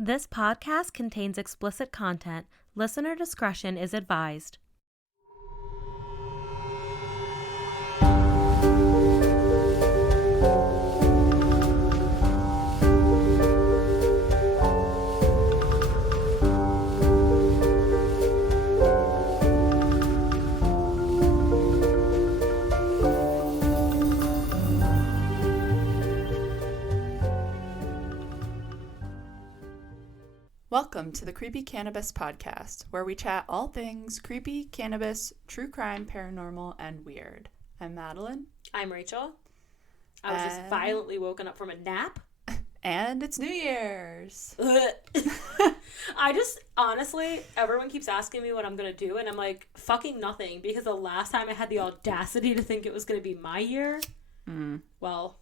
This podcast contains explicit content. Listener discretion is advised. Welcome to the Creepy Cannabis Podcast, where we chat all things creepy, cannabis, true crime, paranormal, and weird. I'm Madeline. I'm Rachel. I was just violently woken up from a nap. And it's New Year's. I just, honestly, everyone keeps asking me what I'm going to do, and I'm like, fucking nothing, because the last time I had the audacity to think it was going to be my year, well,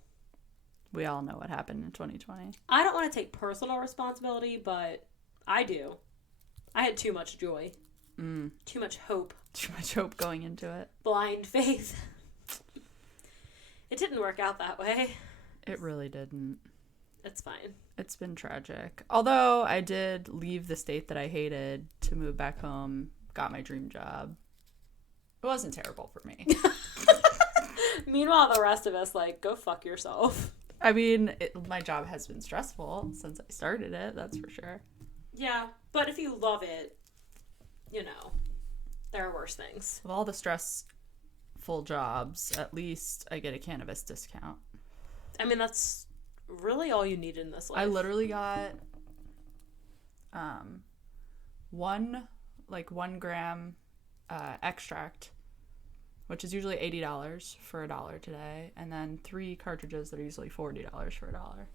we all know what happened in 2020. I don't want to take personal responsibility, but I do. I had too much joy. Too much hope. Too much hope going into it. Blind faith. It didn't work out that way. It really didn't. It's fine. It's been tragic. Although I did leave the state that I hated to move back home, got my dream job. It wasn't terrible for me. Meanwhile, the rest of us, like, go fuck yourself. I mean, my job has been stressful since I started it, that's for sure. Yeah, but if you love it, you know, there are worse things. With all the stressful jobs, at least I get a cannabis discount. I mean, that's really all you need in this life. I literally got 1 gram extract, which is usually $80 for $1 today, and then 3 cartridges that are usually $40 for $1.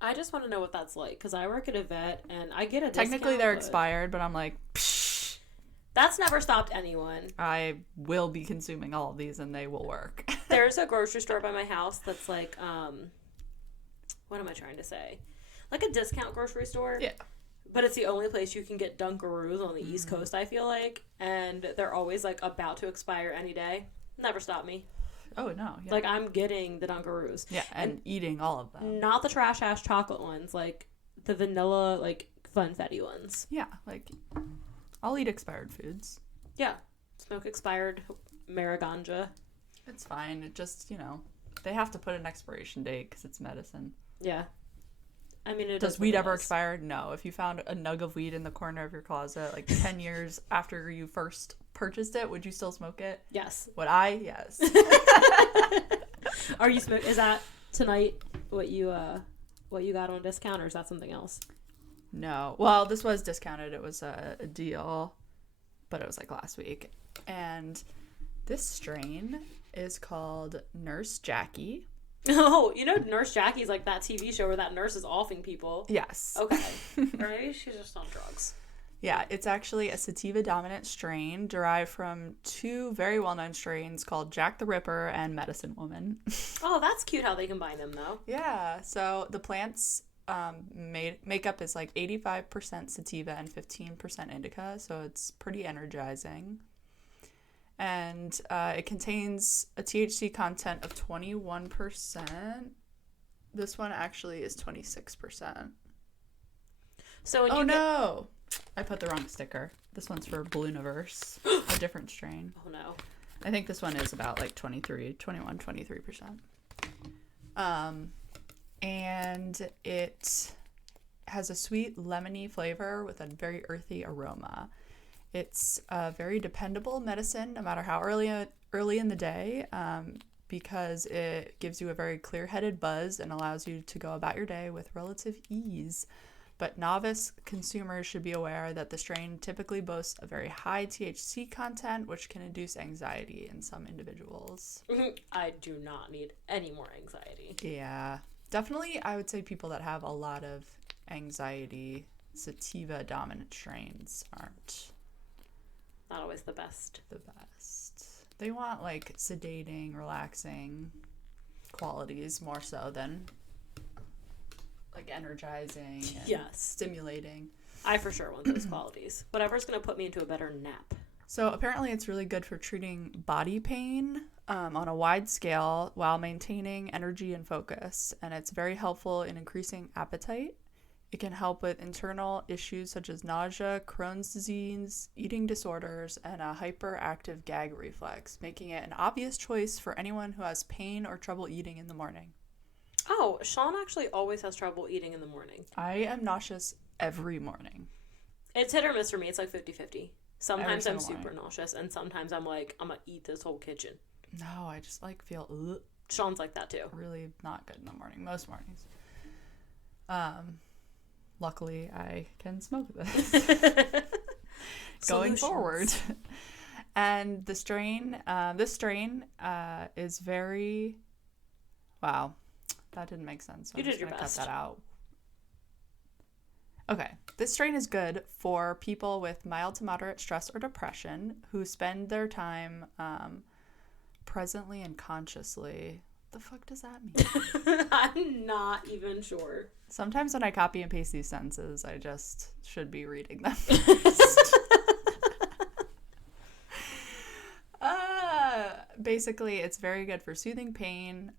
I just want to know what that's like, because I work at a vet, and I get a discount. Technically, they're expired, but I'm like, psh. That's never stopped anyone. I will be consuming all of these, and they will work. There's a grocery store by my house that's like, what am I trying to say? Like a discount grocery store. Yeah. But it's the only place you can get Dunkaroos on the East Coast, I feel like. And they're always, like, about to expire any day. Never stop me. Oh, no. Yeah. Like, I'm getting the Dunkaroos. Yeah, and eating all of them. Not the trash-ass chocolate ones. Like, the vanilla, like, funfetti ones. Yeah, like, I'll eat expired foods. Yeah. Smoke expired Mariganja. It's fine. It just, you know, they have to put an expiration date because it's medicine. Yeah. I mean, does weed ever expire? No. If you found a nug of weed in the corner of your closet, like 10 years after you first purchased it, would you still smoke it? Yes. Would I? Yes. Are you smoking? Is that tonight what you got on discount, or is that something else? No. Well, this was discounted. It was a deal, but it was like last week. And this strain is called Nurse Jackie. Oh, you know Nurse Jackie's like that TV show where that nurse is offing people. Yes. Okay. Or maybe she's just on drugs. Yeah, it's actually a sativa-dominant strain derived from 2 very well-known strains called Jack the Ripper and Medicine Woman. Oh, that's cute how they combine them, though. Yeah, so the plant's makeup is like 85% sativa and 15% indica, so it's pretty energizing. And it contains a THC content of 21%. This one actually is 26%. So when no! I put the wrong sticker. This one's for Ballooniverse, a different strain. Oh, no. I think this one is about like 23%. And it has a sweet lemony flavor with a very earthy aroma. It's a very dependable medicine, no matter how early in the day, because it gives you a very clear-headed buzz and allows you to go about your day with relative ease. But novice consumers should be aware that the strain typically boasts a very high THC content, which can induce anxiety in some individuals. I do not need any more anxiety. Yeah, definitely I would say people that have a lot of anxiety, sativa-dominant strains aren't not always the best. They want like sedating, relaxing qualities more so than like energizing and stimulating. I for sure want those qualities. Whatever's going to put me into a better nap. So apparently it's really good for treating body pain on a wide scale while maintaining energy and focus. And it's very helpful in increasing appetite, It can help with internal issues such as nausea, Crohn's disease, eating disorders, and a hyperactive gag reflex, making it an obvious choice for anyone who has pain or trouble eating in the morning. Oh, Sean actually always has trouble eating in the morning. I am nauseous every morning. It's hit or miss for me. It's like 50-50. Sometimes I'm super morning. nauseous, and sometimes I'm like, I'm going to eat this whole kitchen. No, I just like feel Sean's like that too. really not good in the morning, most mornings. Luckily, I can smoke this going forward. And this strain is very... Wow, that didn't make sense. So you did your best. Cut that out. Okay, this strain is good for people with mild to moderate stress or depression who spend their time presently and consciously. What the fuck does that mean? I'm not even sure. Sometimes when I copy and paste these sentences, I just should be reading them. Basically, it's very good for soothing pain,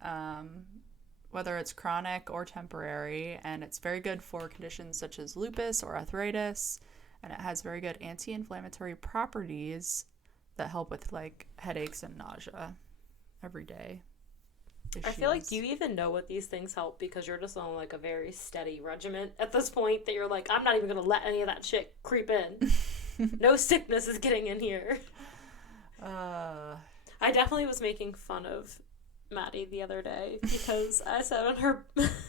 whether it's chronic or temporary, and it's very good for conditions such as lupus or arthritis, and it has very good anti-inflammatory properties that help with like headaches and nausea every day. I feel like, do you even know what these things help? Because you're just on like a very steady regimen at this point that you're like, I'm not even going to let any of that shit creep in. No sickness is getting in here. I definitely was making fun of Maddie the other day because I said on her,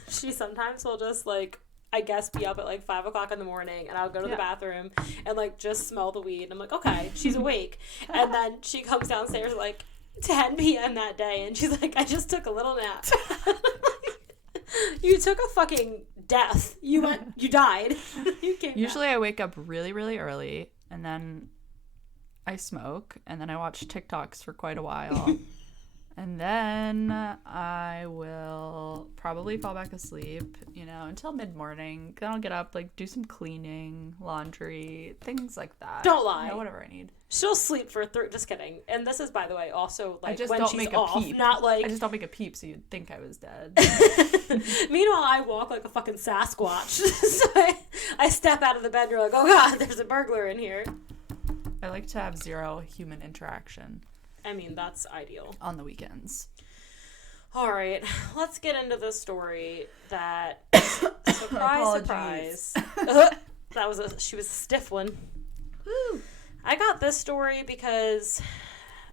she sometimes will just like, I guess be up at like 5 o'clock in the morning and I'll go to the bathroom and like just smell the weed. And I'm like, okay, she's awake. And then she comes downstairs like 10 p.m. that day and she's like, I just took a little nap. You took a fucking death. You died. You came Usually back. I wake up really, really early and then I smoke and then I watch TikToks for quite a while. And then I will probably fall back asleep, until mid-morning. Then I'll get up, like, do some cleaning, laundry, things like that. Don't lie. Whatever I need. She'll sleep for just kidding. And this is, by the way, also, like, when don't she's make off. A peep. Not like... I just don't make a peep so you'd think I was dead. Meanwhile, I walk like a fucking Sasquatch. So I step out of the bed and you're like, oh God, there's a burglar in here. I like to have zero human interaction. I mean, that's ideal. On the weekends. All right, let's get into the story that, surprise, she was a stiff one. Woo. I got this story because,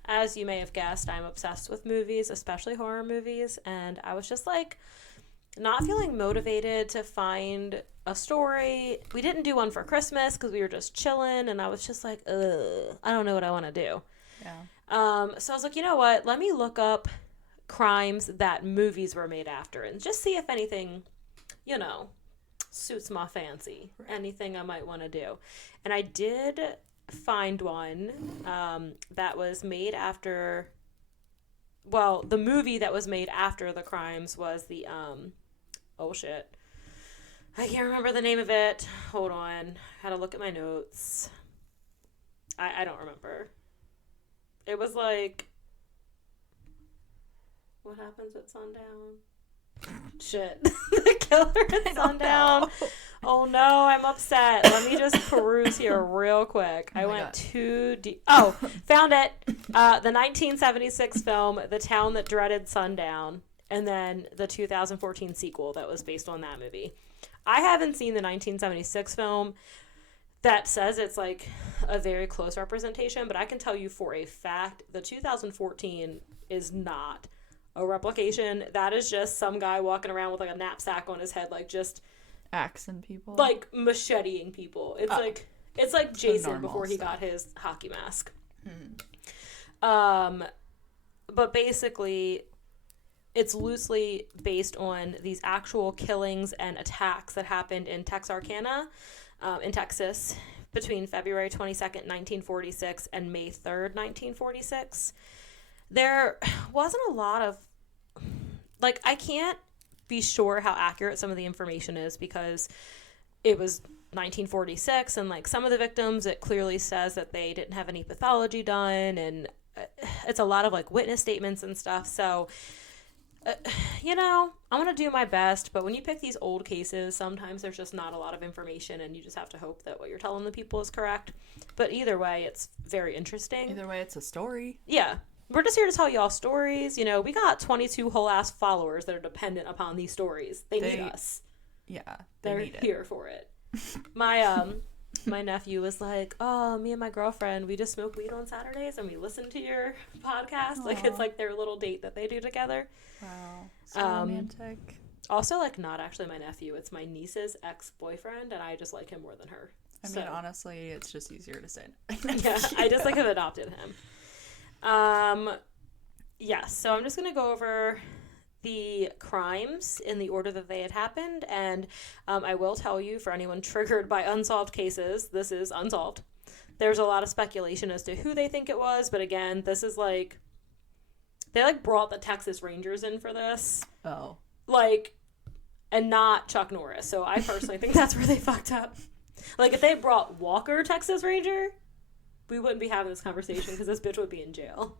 as you may have guessed, I'm obsessed with movies, especially horror movies, and I was just like, not feeling motivated to find a story. We didn't do one for Christmas because we were just chilling, and I was just like, I don't know what I want to do. Yeah. So I was like, you know what? Let me look up crimes that movies were made after and just see if anything, suits my fancy. Right. Anything I might want to do. And I did find one that was made after... Well, the movie that was made after the crimes was the... Oh, shit. I can't remember the name of it. Hold on. I had to look at my notes. I don't remember. It was like, what happens at sundown? Shit. The killer at sundown. Oh no, I'm upset. Let me just peruse here real quick. I went too deep. Oh, found it. The 1976 film, The Town That Dreaded Sundown, and then the 2014 sequel that was based on that movie. I haven't seen the 1976 film. That says it's like a very close representation, but I can tell you for a fact the 2014 is not a replication. That is just some guy walking around with like a knapsack on his head, like just axing people, like macheteing people. It's like Jason before he got his hockey mask. But basically, it's loosely based on these actual killings and attacks that happened in Texarkana. In Texas, between February 22nd, 1946 and May 3rd, 1946. There wasn't a lot of, like, I can't be sure how accurate some of the information is because it was 1946 and, like, some of the victims, it clearly says that they didn't have any pathology done and it's a lot of, like, witness statements and stuff. So You know, I'm going to do my best, but when you pick these old cases, sometimes there's just not a lot of information, and you just have to hope that what you're telling the people is correct. But either way, it's very interesting. Either way, it's a story. Yeah. We're just here to tell y'all stories. You know, we got 22 whole-ass followers that are dependent upon these stories. They need us. Yeah, They're here for it. My nephew was like, oh, me and my girlfriend, we just smoke weed on Saturdays and we listen to your podcast. Aww. Like, it's like their little date that they do together. Wow. So romantic. Also, like, not actually my nephew. It's my niece's ex-boyfriend, and I just like him more than her. I mean, honestly, it's just easier to say. Yeah, I just like have adopted him. Yes, so I'm just going to go over the crimes in the order that they had happened, and I will tell you, for anyone triggered by unsolved cases, this is unsolved. There's a lot of speculation as to who they think it was, but again, this is like, they like brought the Texas Rangers in for this. Oh. Like, and not Chuck Norris, so I personally think that's where they fucked up. Like, if they brought Walker, Texas Ranger, we wouldn't be having this conversation because this bitch would be in jail.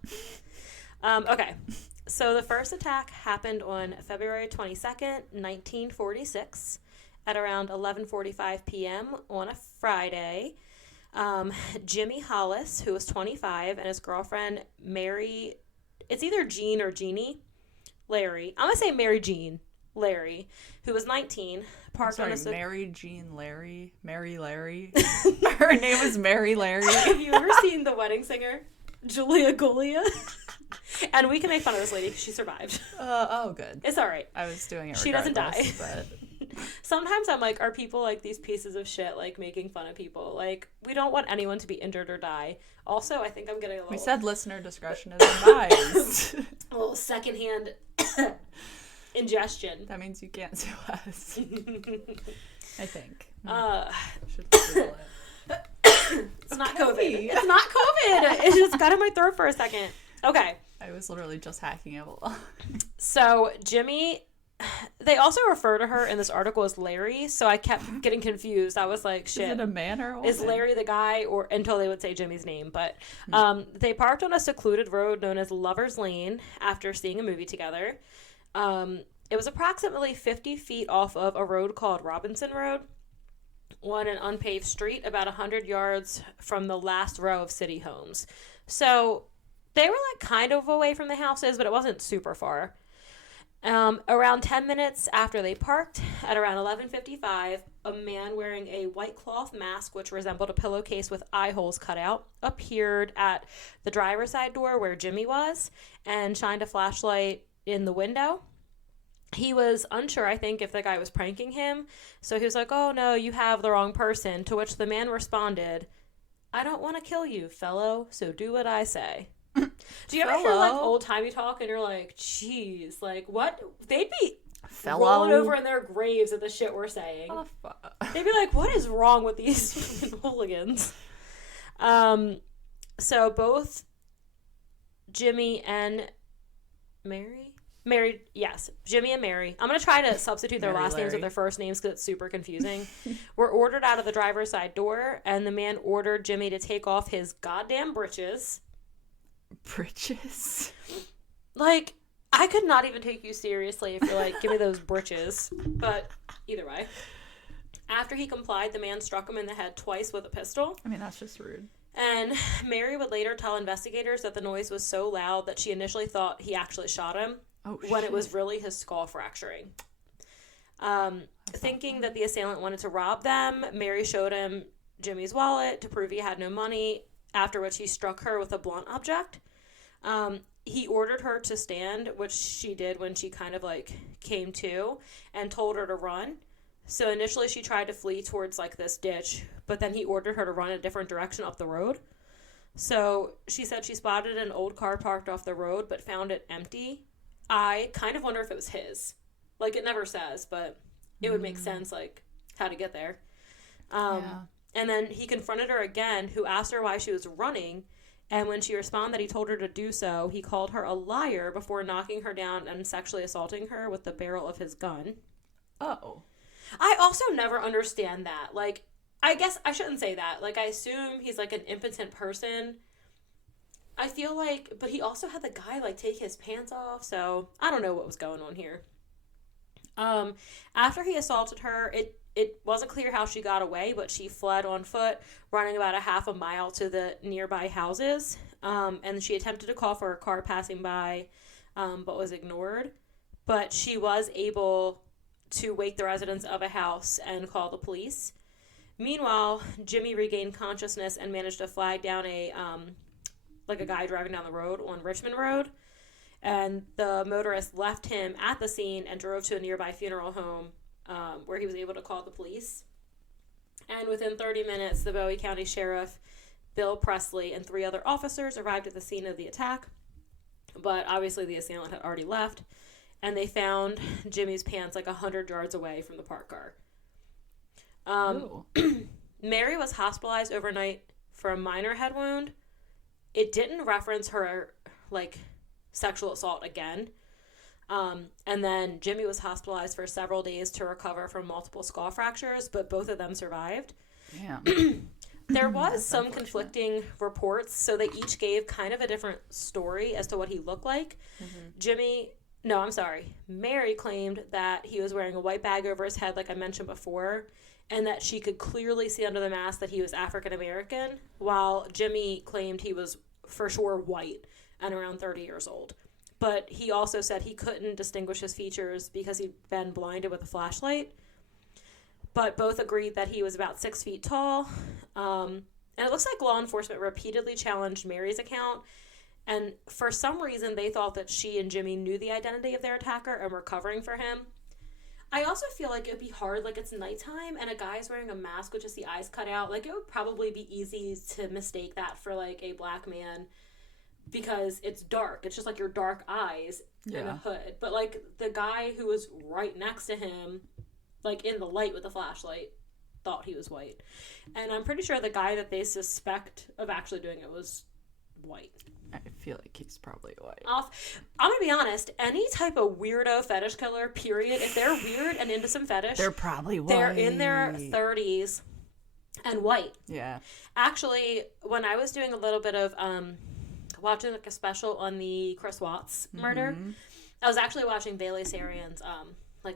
Okay. So the first attack happened on February 22nd, 1946 at around 11:45 p.m. on a Friday. Jimmy Hollis, who was 25, and his girlfriend Mary, it's either Jean or Jeannie, Larry. I'm going to say Mary Jean Larry, who was 19, parked on a... Mary Jean Larry? Mary Larry? Her name is Mary Larry. Have you ever seen The Wedding Singer? Julia Gulia? And we can make fun of this lady because she survived. Oh, good. It's all right. I was doing it She doesn't die. But... Sometimes I'm like, are people like these pieces of shit, like making fun of people? Like, we don't want anyone to be injured or die. Also, I think I'm getting a little... We said listener discretion is advised. A little secondhand ingestion. That means you can't sue us. I think. Should Google it. It's not COVID. It's not COVID. It just got in my throat for a second. Okay. I was literally just hacking it along. So, Jimmy... They also refer to her in this article as Larry, so I kept getting confused. I was like, shit. Is it a man or a woman? Is Larry the guy? Or until they would say Jimmy's name. But they parked on a secluded road known as Lover's Lane after seeing a movie together. It was approximately 50 feet off of a road called Robinson Road on an unpaved street about 100 yards from the last row of city homes. So they were like kind of away from the houses, but it wasn't super far. Around 10 minutes after they parked, at around 11:55, a man wearing a white cloth mask, which resembled a pillowcase with eye holes cut out, appeared at the driver's side door where Jimmy was and shined a flashlight in the window. He was unsure, I think, if the guy was pranking him. So he was like, oh, no, you have the wrong person. To which the man responded, I don't want to kill you, fellow, so do what I say. Do you ever hear like old-timey talk and you're like, geez, like what? They'd be rolling over in their graves at the shit we're saying. Oh, They'd be like, what is wrong with these hooligans? So both Jimmy and Jimmy and Mary. I'm going to try to substitute their last names with their first names because it's super confusing. Were ordered out of the driver's side door, and the man ordered Jimmy to take off his goddamn britches. Britches? Like, I could not even take you seriously if you're like, give me those britches. But either way. After he complied, the man struck him in the head twice with a pistol. I mean, that's just rude. And Mary would later tell investigators that the noise was so loud that she initially thought he actually shot him when it was really his skull fracturing. Thinking that the assailant wanted to rob them, Mary showed him Jimmy's wallet to prove he had no money, after which he struck her with a blunt object. He ordered her to stand, which she did when she kind of like came to, and told her to run. So initially she tried to flee towards like this ditch, but then he ordered her to run a different direction up the road. So she said she spotted an old car parked off the road, but found it empty. I kind of wonder if it was his. Like, it never says, but it would make sense, like, how to get there. And then he confronted her again, who asked her why she was running. And when she responded that he told her to do so, he called her a liar before knocking her down and sexually assaulting her with the barrel of his gun. Oh. I also never understand that. Like, I guess I shouldn't say that. Like, I assume he's, like, an impotent person. I feel like, but he also had the guy like take his pants off, so I don't know what was going on here. After he assaulted her, it wasn't clear how she got away, but she fled on foot, running about a half a mile to the nearby houses. And she attempted to call for a car passing by, but was ignored. But she was able to wake the residents of a house and call the police. Meanwhile, Jimmy regained consciousness and managed to flag down a guy driving down the road on Richmond Road. And the motorist left him at the scene and drove to a nearby funeral home where he was able to call the police. And within 30 minutes, the Bowie County Sheriff, Bill Presley, and 3 other officers arrived at the scene of the attack. But obviously the assailant had already left. And they found Jimmy's pants like 100 yards away from the parked car. Mary was hospitalized overnight for a minor head wound. It didn't reference her, sexual assault again. And then Jimmy was hospitalized for several days to recover from multiple skull fractures, but both of them survived. Yeah. There was some conflicting reports, so they each gave kind of a different story as to what he looked like. Mary claimed that he was wearing a white bag over his head, like I mentioned before, and that she could clearly see under the mask that he was African American, while Jimmy claimed he was for sure white and around 30 years old. But he also said he couldn't distinguish his features because he'd been blinded with a flashlight. But both agreed that he was about 6 feet tall. And it looks like law enforcement repeatedly challenged Mary's account. And for some reason, they thought that she and Jimmy knew the identity of their attacker and were covering for him. I also feel like it would be hard, it's nighttime and a guy's wearing a mask with just the eyes cut out. It would probably be easy to mistake that for, a black man because it's dark. It's just, your dark eyes and a hood. But, the guy who was right next to him, in the light with the flashlight, thought he was white. And I'm pretty sure the guy that they suspect of actually doing it was white. I feel like he's probably white. I'm going to be honest. Any type of weirdo fetish killer, period, if they're weird and into some fetish, they're probably white. They're in their 30s and white. Yeah. Actually, when I was doing a little bit of watching a special on the Chris Watts murder, I was actually watching Bailey Sarian's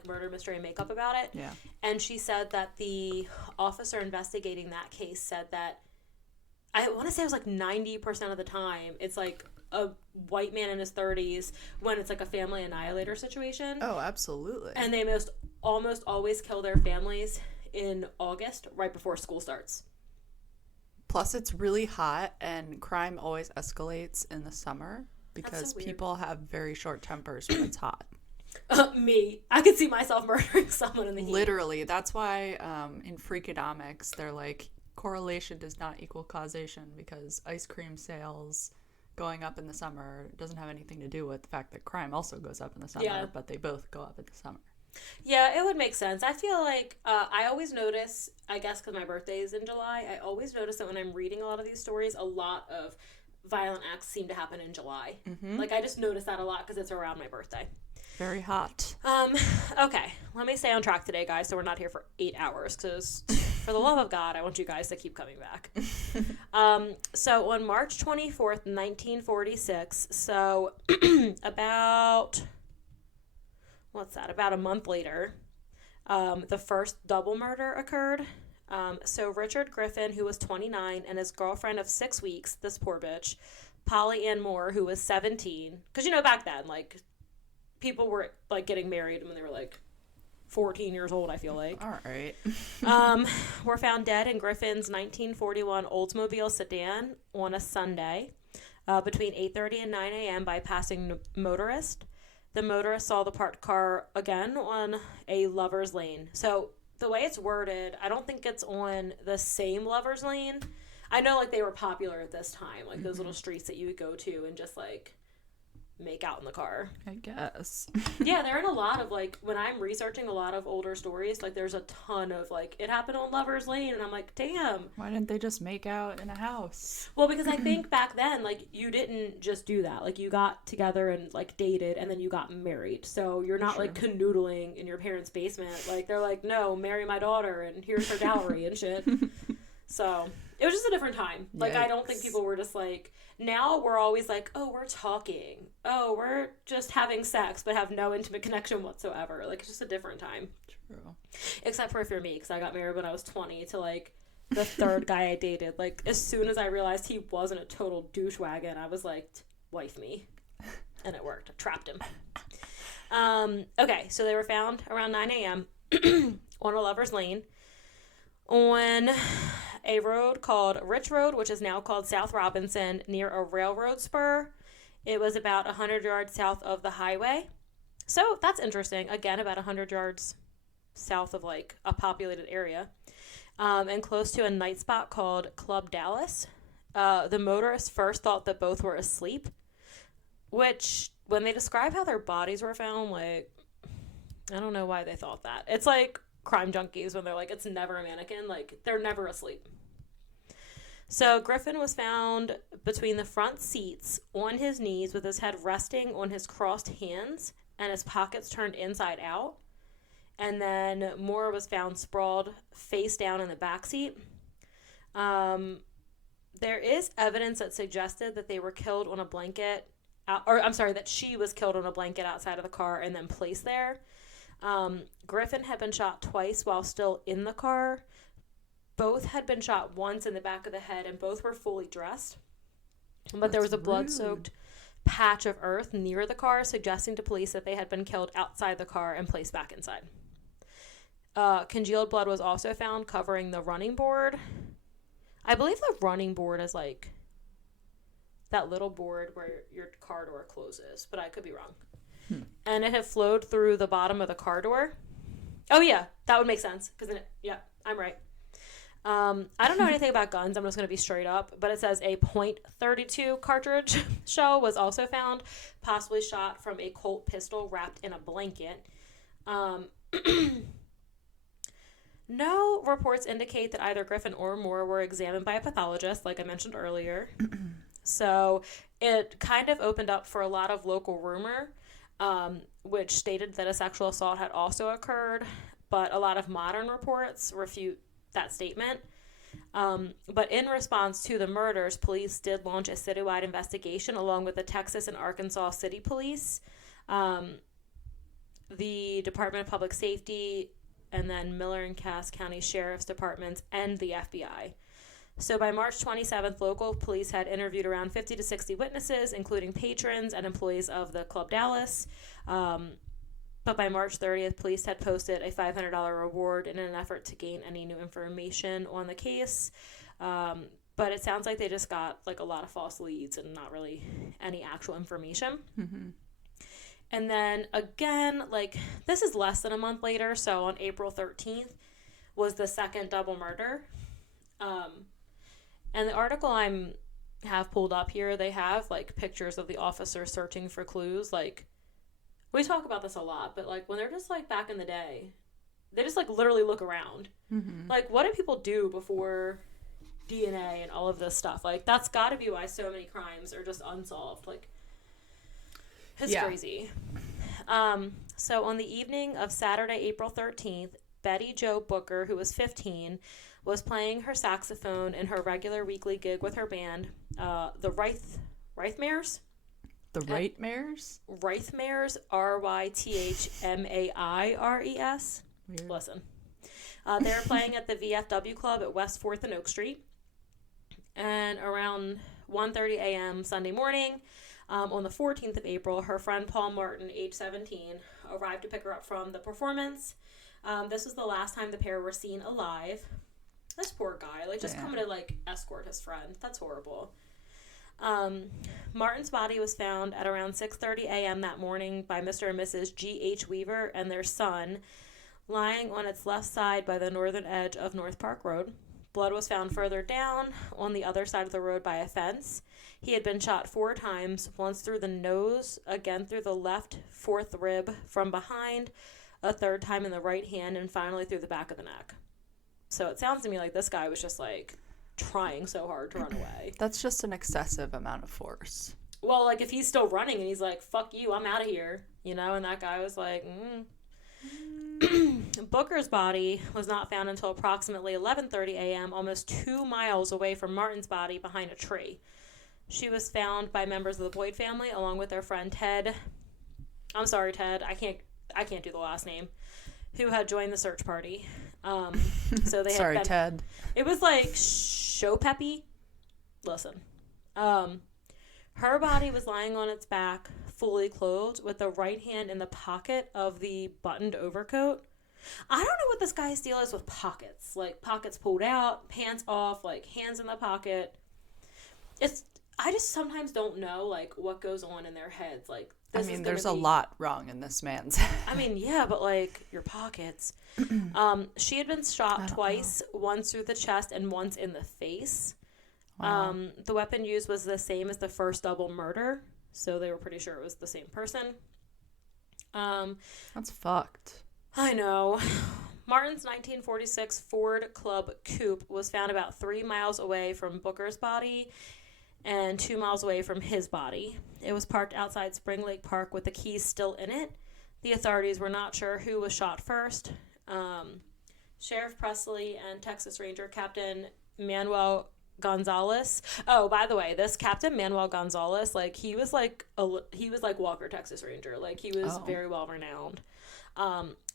murder mystery and makeup about it. Yeah. And she said that the officer investigating that case said that I want to say it was 90% of the time it's a white man in his 30s when it's a family annihilator situation. Oh, absolutely. And they almost always kill their families in August right before school starts. Plus it's really hot and crime always escalates in the summer because people have very short tempers when it's hot. Me. I could see myself murdering someone in the heat. Literally. That's why in Freakonomics they're correlation does not equal causation because ice cream sales going up in the summer doesn't have anything to do with the fact that crime also goes up in the summer, but they both go up in the summer. Yeah, it would make sense. I feel like I always notice, I guess because my birthday is in July, I always notice that when I'm reading a lot of these stories, a lot of violent acts seem to happen in July. I just notice that a lot because it's around my birthday. Very hot. Okay, let me stay on track today, guys, so we're not here for 8 hours, because for the love of God, I want you guys to keep coming back. So on March 24th, 1946, so about a month later, the first double murder occurred. So Richard Griffin, who was 29, and his girlfriend of 6 weeks, this poor bitch, Polly Ann Moore, who was 17, because, back then, people were getting married when they were 14 years old, I feel like. All right. Were found dead in Griffin's 1941 Oldsmobile sedan on a Sunday between 8:30 and 9 a.m. by passing motorist. The motorist saw the parked car again on a lover's lane. So the way it's worded, I don't think it's on the same lover's lane. I know they were popular at this time, those little streets that you would go to and just make out in the car. I guess. Yeah, they're in a lot of when I'm researching a lot of older stories, there's a ton of it happened on Lover's Lane, and I'm damn. Why didn't they just make out in a house? Well, because I think back then you didn't just do that. You got together and dated and then you got married. So you're not canoodling in your parents' basement. They're no, marry my daughter and here's her dowry and shit. So it was just a different time. Like, Yikes. I don't think people were just like, now we're always like, oh, we're talking. Oh, we're just having sex, but have no intimate connection whatsoever. Like, it's just a different time. True. Except for if you're me, because I got married when I was 20 to, like, the third guy I dated. Like, as soon as I realized he wasn't a total douchewagon, I was like, wife me. And it worked. I trapped him. Okay, so they were found around 9 a.m. on a lover's lane on a road called Rich Road, which is now called South Robinson, near a railroad spur. It was about 100 yards south of the highway. So that's interesting. Again, about 100 yards south of, like, a populated area. And close to a night spot called Club Dallas. The motorists first thought that both were asleep, which, when they describe how their bodies were found, like, I don't know why they thought that. It's like crime junkies when they're like, it's never a mannequin. Like, they're never asleep. So Griffin was found between the front seats on his knees with his head resting on his crossed hands and his pockets turned inside out. And then Moore was found sprawled face down in the back seat. There is evidence that suggested that they were killed on a blanket, that she was killed on a blanket outside of the car and then placed there. Griffin had been shot twice while still in the car. Both had been shot once in the back of the head, and both were fully dressed. But there was a blood-soaked patch of earth near the car, suggesting to police that they had been killed outside the car and placed back inside. Congealed blood was also found covering the running board. I believe the running board is like that little board where your car door closes, but I could be wrong. And it had flowed through the bottom of the car door. Oh, yeah, that would make sense. Yeah, I'm right. I don't know anything about guns. I'm just going to be straight up. But it says a .32 cartridge shell was also found, possibly shot from a Colt pistol wrapped in a blanket. No reports indicate that either Griffin or Moore were examined by a pathologist, like I mentioned earlier. So it kind of opened up for a lot of local rumor, which stated that a sexual assault had also occurred. But a lot of modern reports refute that statement. But in response to the murders, police did launch a citywide investigation along with the Texas and Arkansas City Police, the Department of Public Safety, and then Miller and Cass County Sheriff's Departments, and the FBI. So by March 27th, local police had interviewed around 50 to 60 witnesses, including patrons and employees of the Club Dallas. But by March 30th, police had posted a $500 reward in an effort to gain any new information on the case. But it sounds like they just got like a lot of false leads and not really any actual information. Mm-hmm. And then again, like, this is less than a month later, so on April 13th was the second double murder. And the article I have pulled up here, they have, like, pictures of the officer searching for clues. Like, we talk about this a lot, but, like, when they're just, like, back in the day, they just, like, literally look around. Mm-hmm. Like, what did people do before DNA and all of this stuff? Like, that's got to be why so many crimes are just unsolved. Like, it's crazy. So on the evening of Saturday, April 13th, Betty Jo Booker, who was 15, was playing her saxophone in her regular weekly gig with her band, the Rythmares. The Rythmares? Rythmares, Rythmaires. Weird. Listen. They were playing at the VFW Club at West 4th and Oak Street. And around 1:30 a.m. Sunday morning, on the 14th of April, her friend Paul Martin, age 17, arrived to pick her up from the performance. This was the last time the pair were seen alive. This poor guy, like, just coming to, like, escort his friend. That's horrible. Martin's body was found at around 6:30 a.m. that morning by Mr. and Mrs. G.H. Weaver and their son, lying on its left side by the northern edge of North Park Road. Blood was found further down on the other side of the road by a fence. He had been shot 4 times, once through the nose, again through the left fourth rib from behind, a third time in the right hand, and finally through the back of the neck. So it sounds to me like this guy was just, like, trying so hard to run away. That's just an excessive amount of force. Well, like, if he's still running and he's like, fuck you, I'm out of here, you know, and that guy was like, Booker's body was not found until approximately 11:30 a.m., almost 2 miles away from Martin's body behind a tree. She was found by members of the Boyd family along with their friend Ted. I'm sorry, Ted. I can't do the last name. Who had joined the search party. So they had sorry, Ted. It was like show peppy. Listen. Her body was lying on its back, fully clothed, with the right hand in the pocket of the buttoned overcoat. I don't know what this guy's deal is with pockets. Like, pockets pulled out, pants off, like, hands in the pocket. I just sometimes don't know, like, what goes on in their heads. Like, there's a lot wrong in this man's head. Yeah, but, like, your pockets. She had been shot twice, once through the chest and once in the face. Wow. The weapon used was the same as the first double murder, so they were pretty sure it was the same person. That's fucked. I know. Martin's 1946 Ford Club Coupe was found about 3 miles away from Booker's body and 2 miles away from his body. It was parked outside Spring Lake Park with the keys still in it. The authorities were not sure who was shot first. Sheriff Presley and Texas Ranger Captain Manuel Gonzalez. Oh, by the way, this Captain Manuel Gonzalez, like, he was like Walker Texas Ranger. Like, he was very well renowned.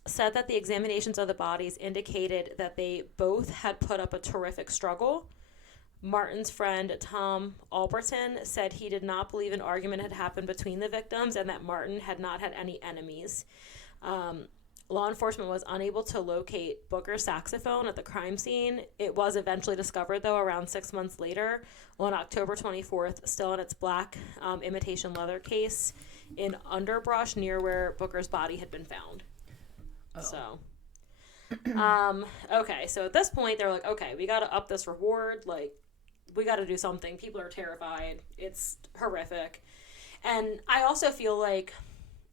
Said that the examinations of the bodies indicated that they both had put up a terrific struggle. Martin's friend Tom Alberton said he did not believe an argument had happened between the victims and that Martin had not had any enemies. Law enforcement was unable to locate Booker's saxophone at the crime scene. It was eventually discovered, though, around 6 months later, on October 24th, still in its black imitation leather case in underbrush near where Booker's body had been found. So, okay, so at this point, they're like, okay, we got to up this reward. Like, we got to do something. People are terrified. It's horrific. And I also feel like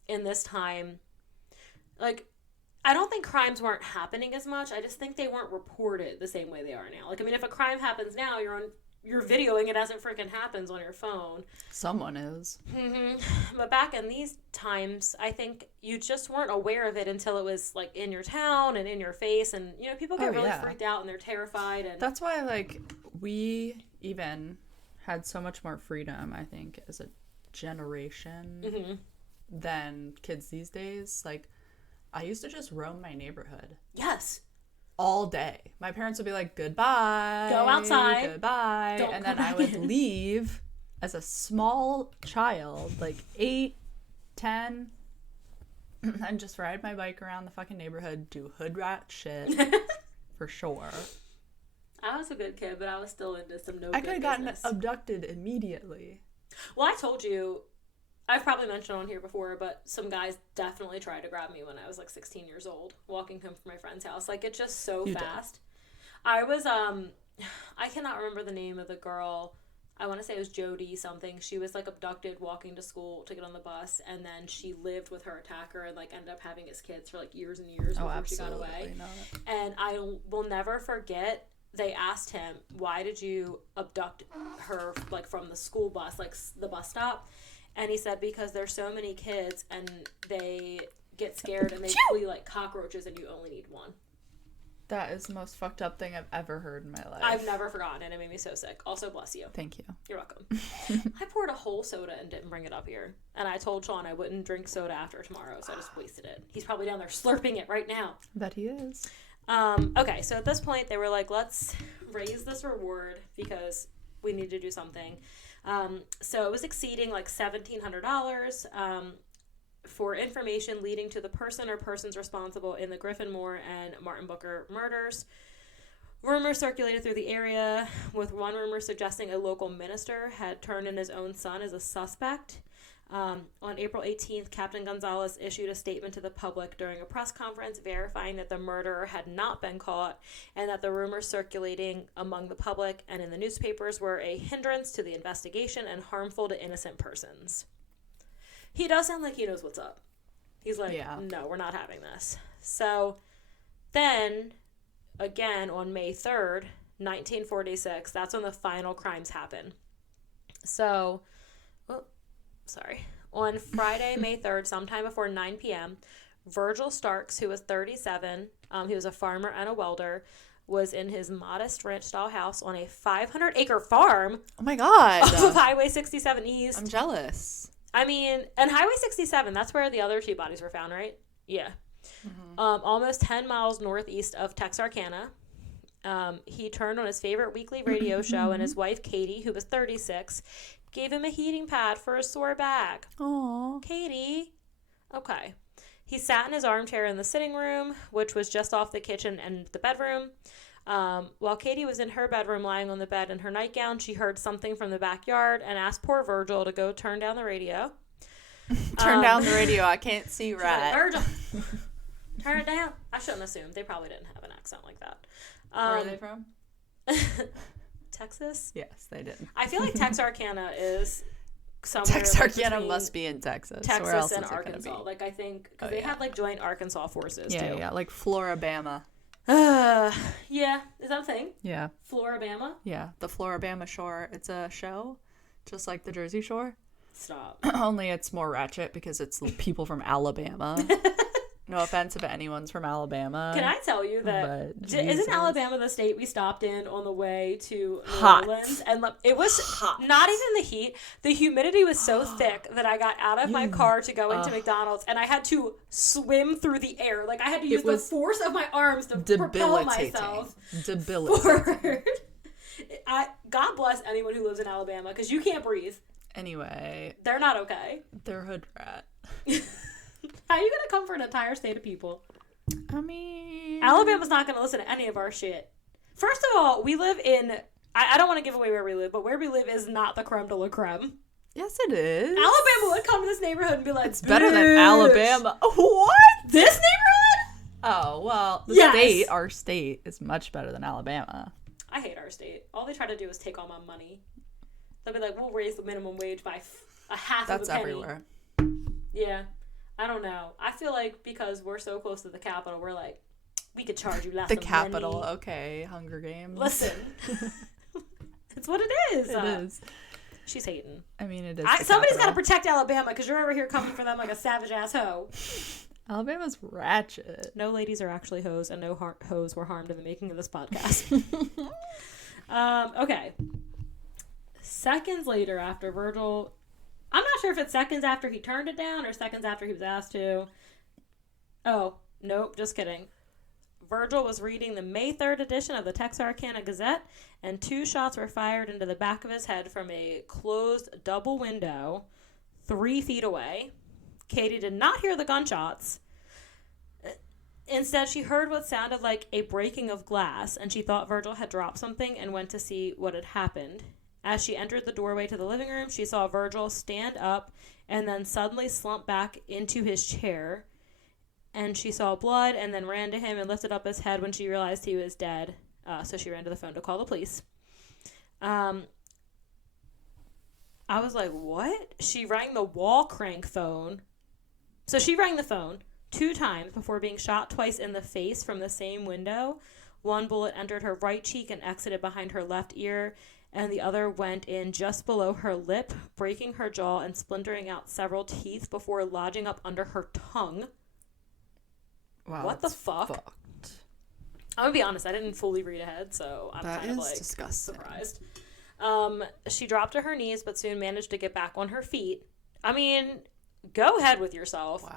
in this time, like, I don't think crimes weren't happening as much. I just think they weren't reported the same way they are now. Like, I mean, if a crime happens now, you're videoing it as it freaking happens on your phone. Someone is. Mm-hmm. But back in these times, I think you just weren't aware of it until it was, like, in your town and in your face. And, you know, people get really freaked out and they're terrified. And that's why, like, we even had so much more freedom, I think, as a generation than kids these days. Like, I used to just roam my neighborhood. Yes. All day. My parents would be like, goodbye. Go outside. Goodbye. Don't and then I would leave as a small child, like 8, 10, and just ride my bike around the fucking neighborhood, do hood rat shit. For sure. I was a good kid, but I was still into some no I could have gotten business. abducted immediately. Well, I told you, I've probably mentioned on here before, but some guys definitely tried to grab me when I was like 16 years old, walking home from my friend's house. Like, it's just so fast. Did. I was, I cannot remember the name of the girl. I want to say it was Jody something. She was like abducted walking to school to get on the bus, and then she lived with her attacker and like ended up having his kids for like years and years before she got away. Not. And I will never forget, they asked him, why did you abduct her like from the school bus, like the bus stop? And he said, because there's so many kids and they get scared and they flee like cockroaches and you only need one. That is the most fucked up thing I've ever heard in my life. I've never forgotten it. It made me so sick. Also, bless you. Thank you. You're welcome. I poured a whole soda and didn't bring it up here. And I told Sean I wouldn't drink soda after tomorrow, so I just wasted it. He's probably down there slurping it right now. That he is. Okay, so at this point, they were like, let's raise this reward because we need to do something. So it was exceeding like $1,700 for information leading to the person or persons responsible in the Griffin Moore and Martin Booker murders. Rumors circulated through the area, with one rumor suggesting a local minister had turned in his own son as a suspect. On April 18th, Captain Gonzalez issued a statement to the public during a press conference verifying that the murderer had not been caught and that the rumors circulating among the public and in the newspapers were a hindrance to the investigation and harmful to innocent persons. He does sound like he knows what's up. He's like, no, we're not having this. So then, again, on May 3rd, 1946, that's when the final crimes happen. So, on Friday, May 3rd, sometime before 9 p.m., Virgil Starks, who was 37, he was a farmer and a welder, was in his modest ranch-style house on a 500-acre farm. Oh my God. Off of Highway 67 East. I'm jealous. I mean, and Highway 67, that's where the other 2 bodies were found, right? Yeah. Mm-hmm. Almost 10 miles northeast of Texarkana. He turned on his favorite weekly radio show, and his wife, Katie, who was 36, gave him a heating pad for a sore back. Aww. Katie. Okay. He sat in his armchair in the sitting room, which was just off the kitchen and the bedroom. While Katie was in her bedroom lying on the bed in her nightgown, she heard something from the backyard and asked poor Virgil to go turn down the radio. Turn down the radio. I can't see right. Virgil, turn it down. I shouldn't assume. They probably didn't have an accent like that. Where are they from? Texas? Yes, they did. I feel like Texarkana is somewhere Texarkana must be in Texas. Texas Where else and is it Arkansas. gonna be? Like, I think, because they had, like, joint Arkansas forces, too. Yeah, like Florabama. Yeah. Is that a thing? Yeah. Florabama? Yeah, the Florabama Shore. It's a show, just like the Jersey Shore. Stop. Only it's more ratchet because it's people from Alabama. No offense if anyone's from Alabama. Can I tell you that isn't Alabama the state we stopped in on the way to New Orleans? And it was hot. Not even the heat. The humidity was so thick that I got out of my car to go into McDonald's, and I had to swim through the air. Like, I had to use the force of my arms to propel myself forward. God bless anyone who lives in Alabama, because you can't breathe. Anyway. They're not okay. They're hood rat. How are you going to comfort an entire state of people? I mean... Alabama's not going to listen to any of our shit. First of all, we live in... I don't want to give away where we live, but where we live is not the creme de la creme. Yes, it is. Alabama would come to this neighborhood and be like, it's better than Alabama. What? This neighborhood? Oh, well, our state is much better than Alabama. I hate our state. All they try to do is take all my money. They'll be like, we'll raise the minimum wage by a half of a penny. That's everywhere. Yeah. I don't know. I feel like because we're so close to the Capitol, we're like, we could charge you less the money. Capitol, okay. Hunger Games. Listen. It's what it is. It is. She's hating. I mean, it is. Somebody's got to protect Alabama because you're over here coming for them like a savage-ass hoe. Alabama's ratchet. No ladies are actually hoes, and no hoes were harmed in the making of this podcast. Okay. Seconds later, after Virgil... I'm not sure if it's seconds after he turned it down or seconds after he was asked to. Oh, nope, just kidding. Virgil was reading the May 3rd edition of the Texarkana Gazette, and 2 shots were fired into the back of his head from a closed double window 3 feet away. Katie did not hear the gunshots. Instead, she heard what sounded like a breaking of glass, and she thought Virgil had dropped something and went to see what had happened. As she entered the doorway to the living room, she saw Virgil stand up and then suddenly slump back into his chair. And she saw blood and then ran to him and lifted up his head when she realized he was dead. So she ran to the phone to call the police. I was like, what? She rang the wall crank phone. So she rang the phone 2 times before being shot twice in the face from the same window. One bullet entered her right cheek and exited behind her left ear, and the other went in just below her lip, breaking her jaw and splintering out several teeth before lodging up under her tongue. Wow, what the fuck? Fucked. I'm gonna be honest, I didn't fully read ahead, so I'm kind of like disgusting. Surprised. She dropped to her knees, but soon managed to get back on her feet. I mean, go ahead with yourself. Wow.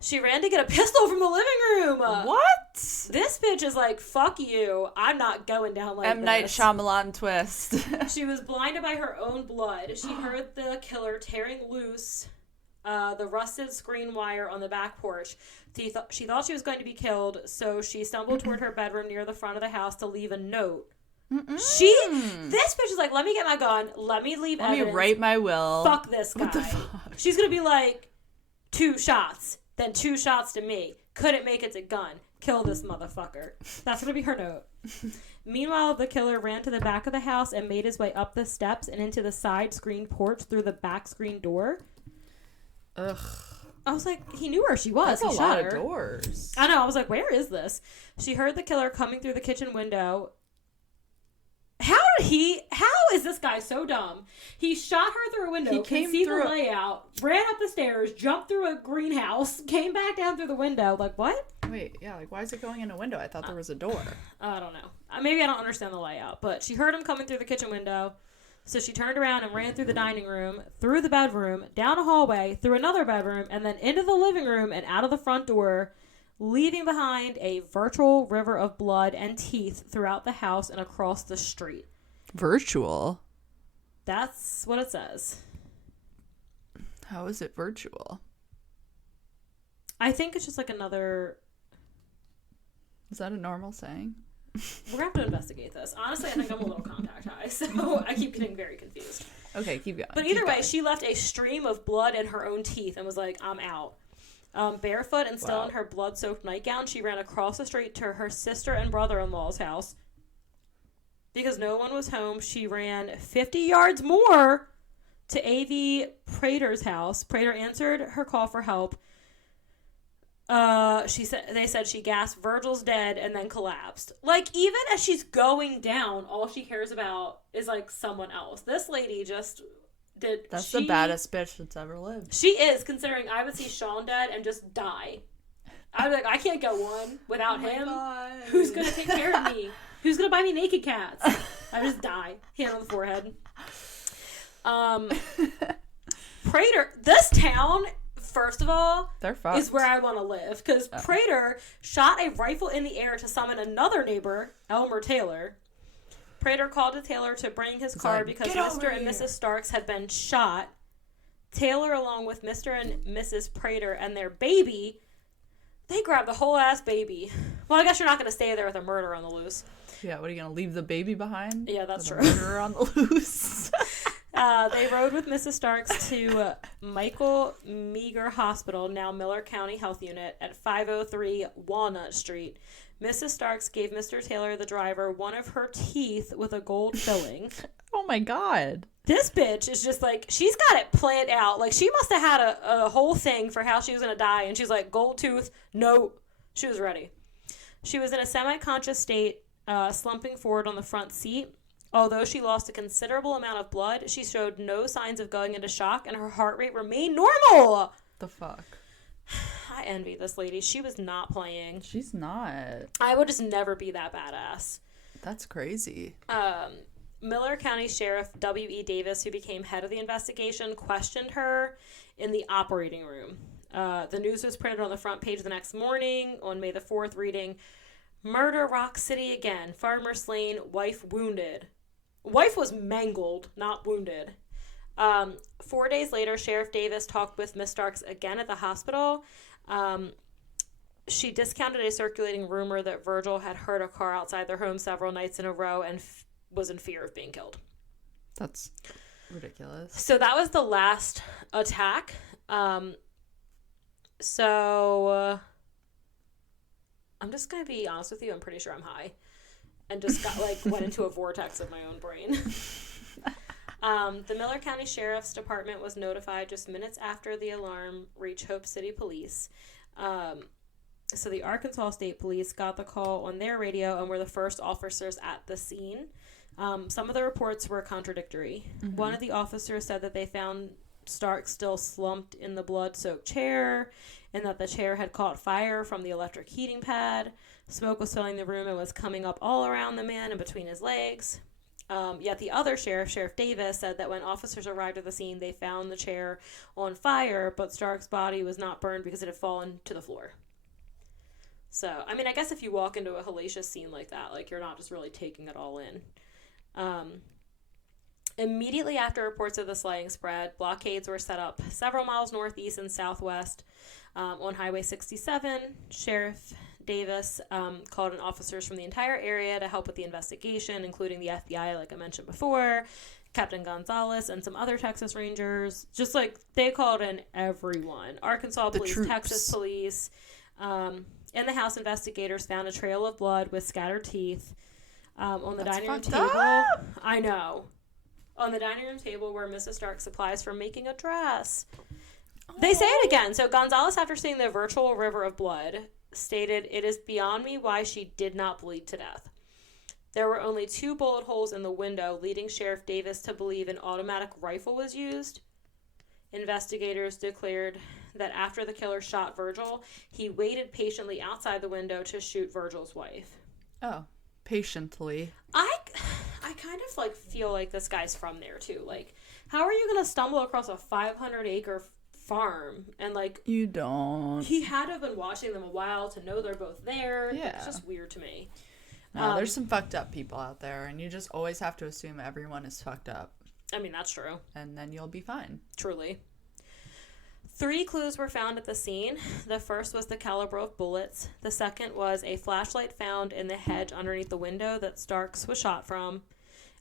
She ran to get a pistol from the living room. What? This bitch is like, fuck you. I'm not going down like M. Night Shyamalan twist. She was blinded by her own blood. She heard the killer tearing loose the rusted screen wire on the back porch. She thought she was going to be killed, so she stumbled toward her bedroom near the front of the house to leave a note. This bitch is like, let me get my gun. Let me leave evidence. Let me write my will. Fuck this guy. What the fuck? She's going to be like, 2 shots. Then 2 shots to me. Couldn't make it to gun. Kill this motherfucker. That's going to be her note. Meanwhile, the killer ran to the back of the house and made his way up the steps and into the side screen porch through the back screen door. Ugh. I was like, he knew where she was. That's he a lot shot her. of doors. I know. I was like, where is this? She heard the killer coming through the kitchen window. How How is this guy so dumb? He shot her through a window, he came see through the layout, ran up the stairs, jumped through a greenhouse, came back down through the window. Like, what? Wait, yeah, like, why is it going in a window? I thought there was a door. I don't know. Maybe I don't understand the layout, but she heard him coming through the kitchen window, so she turned around and ran through the dining room, through the bedroom, down a hallway, through another bedroom, and then into the living room and out of the front door, leaving behind a virtual river of blood and teeth throughout the house and across the street. Virtual? That's what it says. How is it virtual? I think it's just like another... Is that a normal saying? We're going to have to investigate this. Honestly, I think I'm a little contact high, so I keep getting very confused. Okay, keep going. But either way, she left a stream of blood in her own teeth and was like, I'm out. Barefoot and still in her blood-soaked nightgown, she ran across the street to her sister and brother-in-law's house. Because no one was home, she ran 50 yards more to A.V. Prater's house. Prater answered her call for help. They said she gasped, "Virgil's dead," and then collapsed. Like, even as she's going down, all she cares about is, like, someone else. This lady just did... That's the baddest bitch that's ever lived. She is, considering I would see Sean dead and just die. I'd be like, I can't go on without him. God. Who's going to take care of me? Who's going to buy me naked cats? I just die. Hand on the forehead. Prater, this town... First of all, is where I want to live. Because Prater shot a rifle in the air to summon another neighbor, Elmer Taylor. Prater called to Taylor to bring his car because Mr. and Mrs. Starks had been shot. Taylor, along with Mr. and Mrs. Prater and their baby, they grabbed the whole ass baby. Well, I guess you're not going to stay there with a murderer on the loose. Yeah, what are you going to leave the baby behind? Yeah, that's true. A murderer on the loose. They rode with Mrs. Starks to Michael Meager Hospital, now Miller County Health Unit, at 503 Walnut Street. Mrs. Starks gave Mr. Taylor, the driver, one of her teeth with a gold filling. Oh my God. This bitch is just like, she's got it planned out. Like, she must have had a whole thing for how she was going to die. And she's like, gold tooth, no. She was ready. She was in a semi-conscious state, slumping forward on the front seat. Although she lost a considerable amount of blood, she showed no signs of going into shock, and her heart rate remained normal. The fuck? I envy this lady. She was not playing. She's not. I would just never be that badass. That's crazy. Miller County Sheriff W.E. Davis, who became head of the investigation, questioned her in the operating room. The news was printed on the front page the next morning on May the 4th, reading, "Murder Rock City again. Farmer slain, wife wounded." Wife was mangled, not wounded. 4 days later, Sheriff Davis talked with Miss Starks again at the hospital. She discounted a circulating rumor that Virgil had heard a car outside their home several nights in a row and was in fear of being killed. That's ridiculous. So that was the last attack. So I'm just going to be honest with you. I'm pretty sure I'm high. And just went into a vortex of my own brain. The Miller County Sheriff's Department was notified just minutes after the alarm reached Hope City Police. So the Arkansas State Police got the call on their radio and were the first officers at the scene. Some of the reports were contradictory. Mm-hmm. One of the officers said that they found Stark still slumped in the blood-soaked chair and that the chair had caught fire from the electric heating pad. Smoke was filling the room and was coming up all around the man and between his legs. Yet the other sheriff, Sheriff Davis, said that when officers arrived at the scene, they found the chair on fire, but Stark's body was not burned because it had fallen to the floor. So, I mean, I guess if you walk into a hellacious scene like that, like, you're not just really taking it all in. Immediately after reports of the slaying spread, blockades were set up several miles northeast and southwest on Highway 67. Sheriff Davis called in officers from the entire area to help with the investigation, including the FBI, like I mentioned before, Captain Gonzalez, and some other Texas Rangers. Just like, they called in everyone. Arkansas Police, Texas Police. In the house, investigators found a trail of blood with scattered teeth on the dining room table. Up. I know. On the dining room table were Mrs. Stark's supplies for making a dress. Oh. They say it again. So Gonzalez, after seeing the virtual river of blood, stated, "It is beyond me why she did not bleed to death." There were only 2 bullet holes in the window, leading Sheriff Davis to believe an automatic rifle was used. Investigators declared that after the killer shot Virgil, he waited patiently outside the window to shoot Virgil's wife. Oh, patiently. I kind of like feel like this guy's from there too. Like, how are you gonna stumble across a 500-acre farm and like you don't? He had to have been watching them a while to know they're both there. Yeah, it's just weird to me. No, there's some fucked up people out there, and you just always have to assume everyone is fucked up. I mean, that's true. And then you'll be fine. Truly. 3 clues were found at the scene. The first was the caliber of bullets. The second was a flashlight found in the hedge underneath the window that Starks was shot from.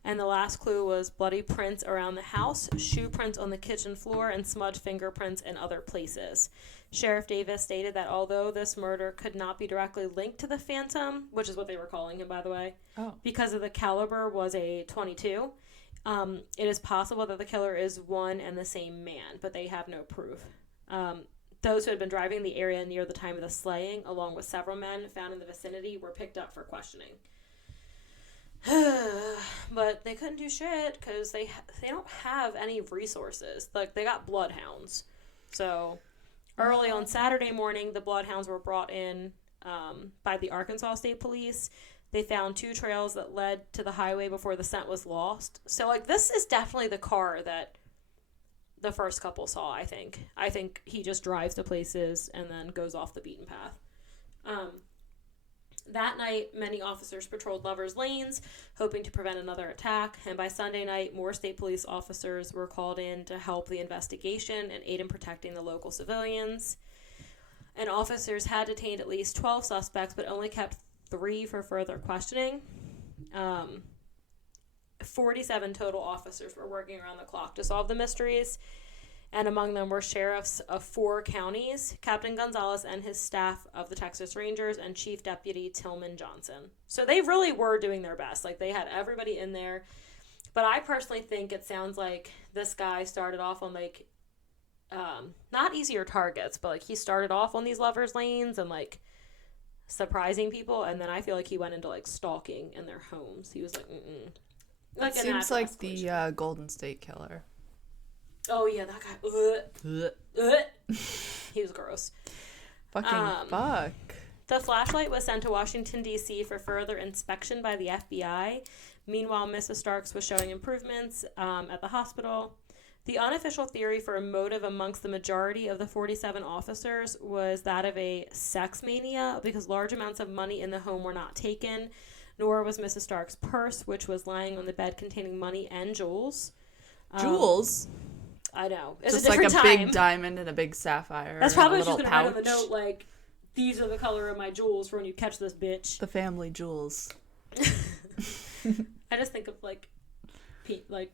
And the last clue was bloody prints around the house, shoe prints on the kitchen floor, and smudged fingerprints in other places. Sheriff Davis stated that although this murder could not be directly linked to the Phantom, which is what they were calling him, by the way, because of the caliber was a .22, it is possible that the killer is one and the same man, but they have no proof. Those who had been driving the area near the time of the slaying, along with several men found in the vicinity, were picked up for questioning. But they couldn't do shit because they don't have any resources. Like, they got bloodhounds. So early on Saturday morning, the bloodhounds were brought in by the Arkansas State Police. They found 2 trails that led to the highway before the scent was lost. So, like, this is definitely the car that the first couple saw, I think. I think he just drives to places and then goes off the beaten path. That night, many officers patrolled Lovers Lanes, hoping to prevent another attack. And by Sunday night, more state police officers were called in to help the investigation and aid in protecting the local civilians. And officers had detained at least 12 suspects, but only kept 3 for further questioning. 47 total officers were working around the clock to solve the mysteries, and among them were sheriffs of 4 counties, Captain Gonzalez and his staff of the Texas Rangers, and Chief Deputy Tillman Johnson. So they really were doing their best. Like, they had everybody in there. But I personally think it sounds like this guy started off on, like, not easier targets, but, like, he started off on these Lovers Lanes and, like, surprising people, and then I feel like he went into, like, stalking in their homes. He was like, Like, it seems like the Golden State Killer. Oh, yeah, that guy. He was gross. Fucking fuck. The flashlight was sent to Washington, D.C. for further inspection by the FBI. Meanwhile, Mrs. Starks was showing improvements at the hospital. The unofficial theory for a motive amongst the majority of the 47 officers was that of a sex mania, because large amounts of money in the home were not taken, nor was Mrs. Stark's purse, which was lying on the bed containing money and jewels. Jewels? I know. It's just a different like a time. big diamond and a big sapphire. That's probably what she's she's going to write on the note, like, these are the color of my jewels for when you catch this bitch. The family jewels. I just think of, like,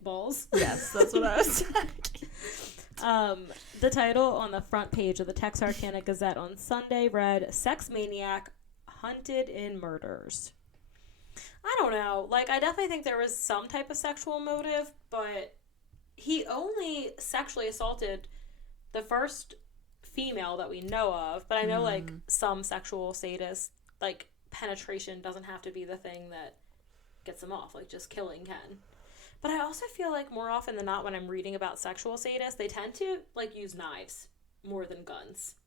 balls. Yes, that's what I was thinking. The title on the front page of the Texarkana Gazette on Sunday read, "Sex Maniac Hunted in Murders." I don't know. Like, I definitely think there was some type of sexual motive, but he only sexually assaulted the first female that we know of. But I know, like, some sexual sadists, like, penetration doesn't have to be the thing that gets them off. Like, just killing can. But I also feel like more often than not when I'm reading about sexual sadists, they tend to, like, use knives more than guns.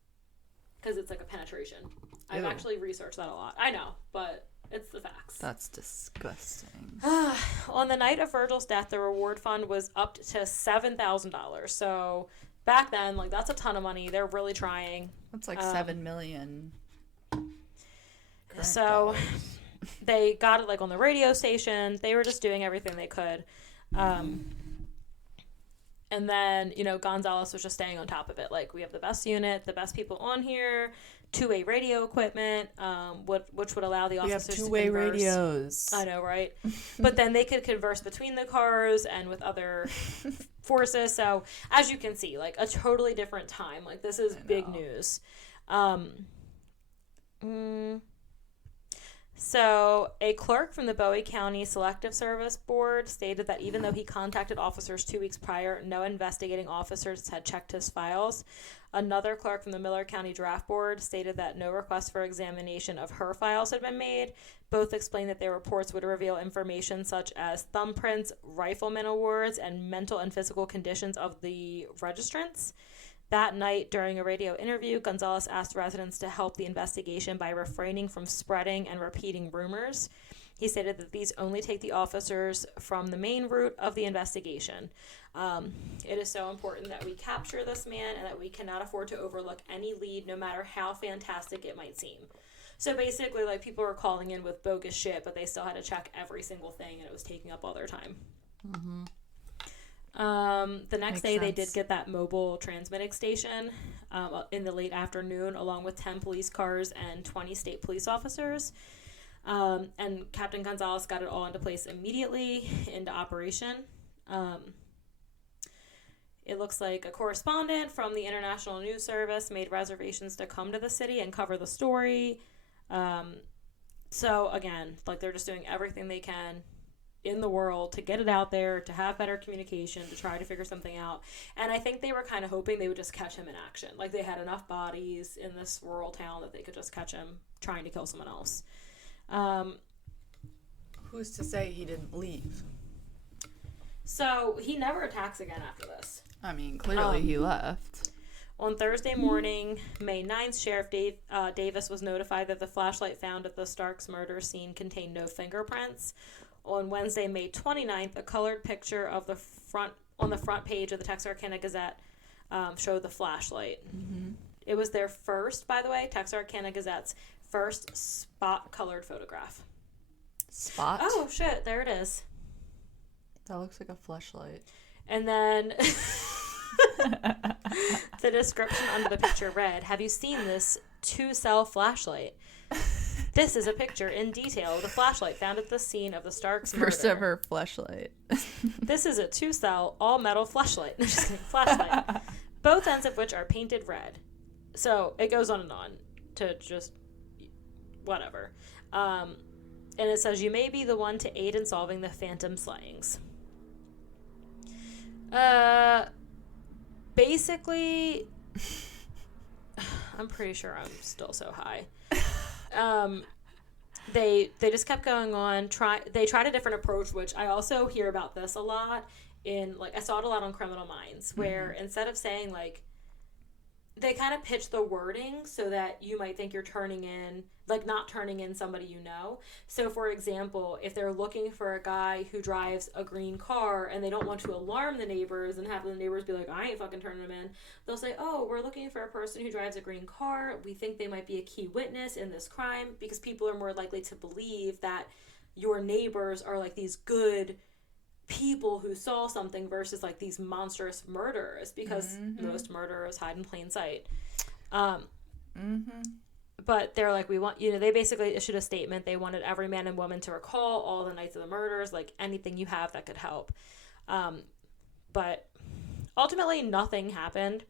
Because it's, like, a penetration. I've actually researched that a lot. I know, but it's the facts. That's disgusting. On the night of Virgil's death, the reward fund was up to $7,000. So back then, like, that's a ton of money. They're really trying. That's like $7 million. So they got it, like, on the radio station. They were just doing everything they could. And then, you know, Gonzalez was just staying on top of it. Like, we have the best unit, the best people on here, two-way radio equipment, which would allow the officers to converse. We have two-way radios. I know, right? But then they could converse between the cars and with other forces. So, as you can see, like, a totally different time. Like, this is big news. So, a clerk from the Bowie County Selective Service Board stated that even though he contacted officers 2 weeks prior, no investigating officers had checked his files. Another clerk from the Miller County Draft Board stated that no request for examination of her files had been made. Both explained that their reports would reveal information such as thumbprints, rifleman awards, and mental and physical conditions of the registrants. That night, during a radio interview, Gonzalez asked residents to help the investigation by refraining from spreading and repeating rumors. He stated that these only take the officers from the main route of the investigation. It is so important that we capture this man and that we cannot afford to overlook any lead, no matter how fantastic it might seem. So basically, like, people were calling in with bogus shit, but they still had to check every single thing, and it was taking up all their time. Mm-hmm. The next day, they did get that mobile transmitting station in the late afternoon, along with 10 police cars and 20 state police officers. And Captain Gonzalez got it all into place immediately into operation. It looks like a correspondent from the International News Service made reservations to come to the city and cover the story. So again, like, they're just doing everything they can in the world to get it out there, to have better communication, to try to figure something out. And I think they were kind of hoping they would just catch him in action. Like, they had enough bodies in this rural town that they could just catch him trying to kill someone else. Who's to say he didn't leave? So he never attacks again after this. I mean, clearly he left. On Thursday morning, May 9th, Sheriff Davis was notified that the flashlight found at the Starks murder scene contained no fingerprints. On Wednesday, May 29th, a colored picture of on the front page of the Texarkana Gazette showed the flashlight. Mm-hmm. It was their first, by the way, Texarkana Gazette's first spot-colored photograph. Spot? Oh, shit, there it is. That looks like a fleshlight. And then the description under the picture read, "Have you seen this 2-cell flashlight? This is a picture in detail of the flashlight found at the scene of the Starks murder. First ever flashlight. This is a 2-cell all-metal flashlight. No, just kidding, flashlight. Both ends of which are painted red." So it goes on and on to just whatever. And it says, "You may be the one to aid in solving the phantom slayings." Basically, I'm pretty sure I'm still so high. They just kept going on. They tried a different approach, which I also hear about this a lot in, like, I saw it a lot on Criminal Minds, where instead of saying, like, they kind of pitch the wording so that you might think you're turning in, like, not turning in somebody you know. So, for example, if they're looking for a guy who drives a green car and they don't want to alarm the neighbors and have the neighbors be like, "I ain't fucking turning them in," they'll say, "Oh, we're looking for a person who drives a green car. We think they might be a key witness in this crime," because people are more likely to believe that your neighbors are, like, these good people who saw something versus, like, these monstrous murderers, because most murderers hide in plain sight. But they're like, they basically issued a statement. They wanted every man and woman to recall all the nights of the murders, like, anything you have that could help. But ultimately nothing happened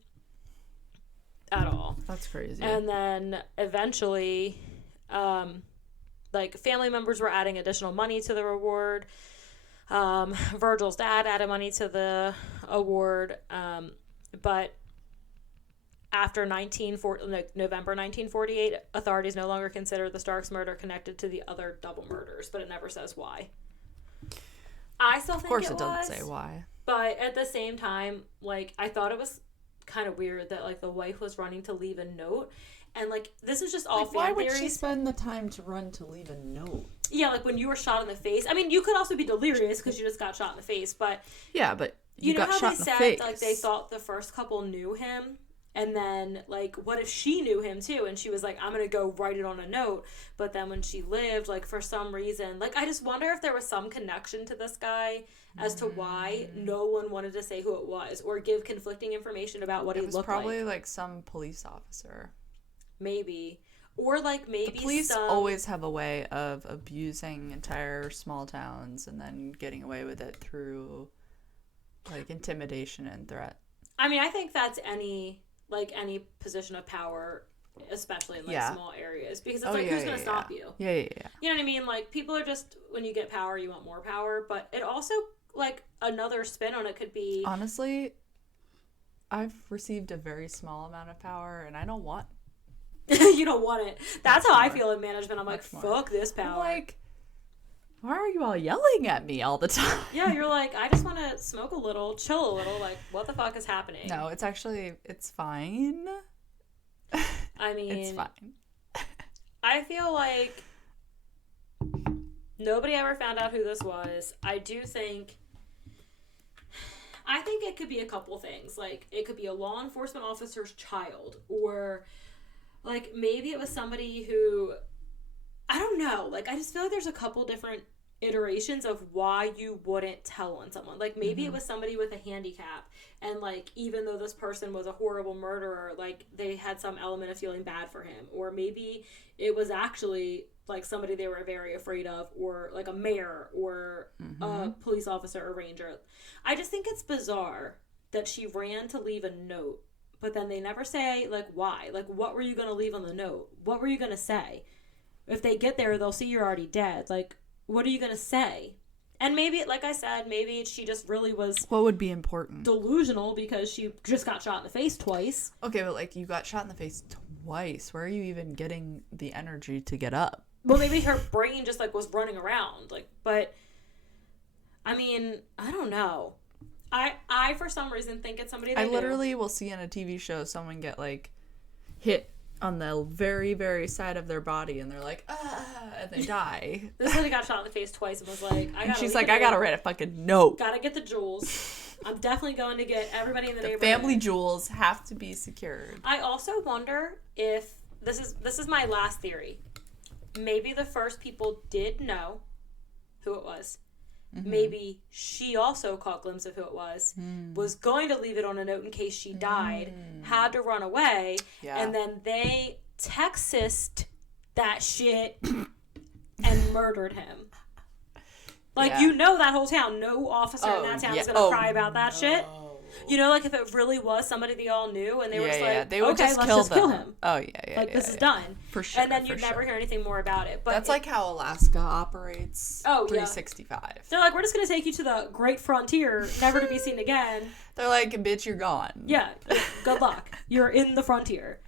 at all. That's crazy. And then eventually, like, family members were adding additional money to the reward. Virgil's dad added money to the award, but after November 1948, authorities no longer considered the Starks murder connected to the other double murders, but it never says why. I still think it was. Of course it doesn't say why. But at the same time, like, I thought it was kind of weird that, like, the wife was running to leave a note. And, like, this is just all fan theories. Why would she spend the time to run to leave a note? Yeah, like, when you were shot in the face. I mean, you could also be delirious because you just got shot in the face, but... Yeah, but you know got how shot they in the said, face. like, they thought the first couple knew him? And then, like, what if she knew him, too? And she was like, "I'm going to go write it on a note." But then when she lived, like, for some reason... Like, I just wonder if there was some connection to this guy as to why no one wanted to say who it was or give conflicting information about what he looked like. It was probably, like, some police officer. Maybe. Or, like, maybe the police always have a way of abusing entire small towns and then getting away with it through, like, intimidation and threat. I mean, I think that's any position of power especially in like Yeah. small areas, because it's who's gonna stop you? Yeah. You know what I mean? Like, people are just, when you get power, you want more power, but it also, like, another spin on it could be... Honestly, I've received a very small amount of power, and I don't want... You don't want it. That's how I more. feel in management. I'm like, fuck this power. I'm like, why are you all yelling at me all the time? Yeah, you're like, I just want to smoke a little, chill a little. Like, what the fuck is happening? No, it's fine. I mean... It's fine. I feel like nobody ever found out who this was. I think it could be a couple things. Like, it could be a law enforcement officer's child, or like maybe it was somebody who, I don't know. Like, I just feel like there's a couple different iterations of why you wouldn't tell on someone. Like, maybe it was somebody with a handicap, and like, even though this person was a horrible murderer, like, they had some element of feeling bad for him. Or maybe it was actually like somebody they were very afraid of, or like a mayor, or a police officer or ranger. I just think it's bizarre that she ran to leave a note, but then they never say like why. Like, what were you going to leave on the note? What were you going to say? If they get there, they'll see you're already dead. Like, what are you going to say? And maybe, like I said, maybe she just really was... What would be important? Delusional, because she just got shot in the face twice. Okay, but like, you got shot in the face twice. Where are you even getting the energy to get up? Well, maybe her brain just like was running around. Like, but I mean, I don't know. I for some reason think it's somebody. I literally will see in a TV show someone get like hit on the very, very side of their body, and they're like, and they die. This lady got shot in the face twice and was like, I gotta write a fucking note. Gotta get the jewels. I'm definitely going to get everybody in the neighborhood. Family jewels have to be secured. I also wonder if this is my last theory. Maybe the first people did know who it was. Maybe she also caught a glimpse of who it was going to leave it on a note in case she died, had to run away, and then they Texased that shit and murdered him. Like, you know, that whole town, no officer in that town is going to cry about that shit. You know, like, if it really was somebody they all knew, and they were just like, they would okay, let's just kill him. Oh, yeah. Like, this is done. For sure. And then you'd never hear anything more about it. But that's like how Alaska operates 365. They're like, we're just going to take you to the great frontier, never to be seen again. They're like, bitch, you're gone. Yeah, good luck. You're in the frontier.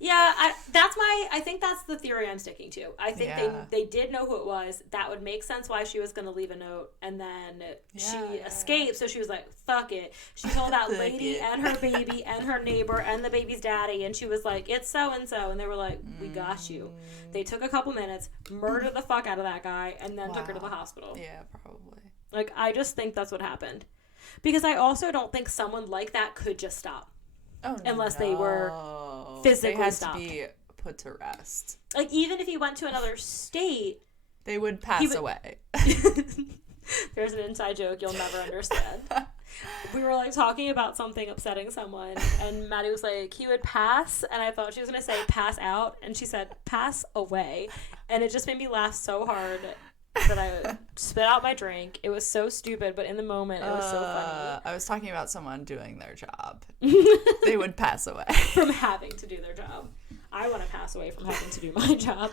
Yeah, I think that's the theory I'm sticking to. I think they did know who it was. That would make sense why she was going to leave a note, and then she escaped, so she was like, fuck it. She told that lady and her baby and her neighbor and the baby's daddy, and she was like, it's so-and-so, and they were like, we got you. They took a couple minutes, murdered the fuck out of that guy, and then took her to the hospital. Yeah, probably. Like, I just think that's what happened. Because I also don't think someone like that could just stop. Unless they were physically stopped. They had to be put to rest. Like, even if he went to another state, they would pass away. There's an inside joke you'll never understand. We were like talking about something upsetting someone, and Maddie was like, he would pass, and I thought she was going to say pass out, and she said pass away, and it just made me laugh so hard that I spit out my drink. It was so stupid, but in the moment, it was so funny. I was talking about someone doing their job. They would pass away. From having to do their job. I want to pass away from having to do my job.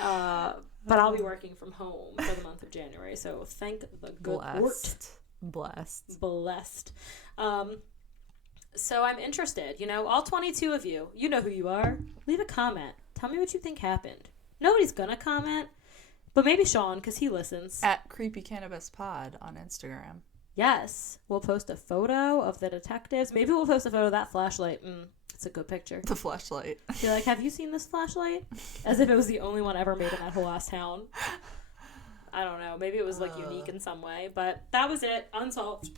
But I'll be working from home for the month of January, so thank the good Lord. Blessed. So I'm interested, you know, all 22 of you, you know who you are. Leave a comment. Tell me what you think happened. Nobody's gonna comment. But maybe Sean, because he listens. At Creepy Cannabis Pod on Instagram. Yes. We'll post a photo of the detectives. Maybe we'll post a photo of that flashlight. It's a good picture. The flashlight. Be like, have you seen this flashlight? As if it was the only one ever made in that whole ass town. I don't know. Maybe it was, like, unique in some way. But that was it. Unsolved.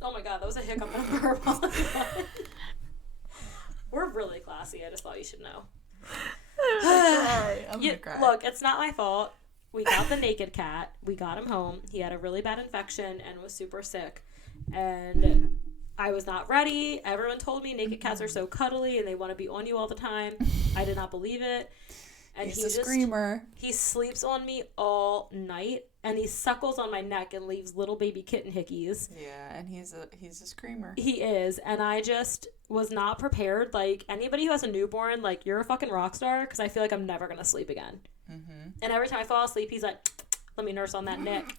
Oh, my God. That was a hiccup and a burp. We're really classy. I just thought you should know. I'm gonna cry. Look, it's not my fault. We got the naked cat. We got him home. He had a really bad infection and was super sick. And I was not ready. Everyone told me naked cats are so cuddly and they want to be on you all the time. I did not believe it. And he's a screamer. He sleeps on me all night, and he suckles on my neck and leaves little baby kitten hickeys. Yeah, and he's a screamer. He is, and I just was not prepared. Like, anybody who has a newborn, like, you're a fucking rock star, because I feel like I'm never going to sleep again. Mm-hmm. And every time I fall asleep, he's like, let me nurse on that neck.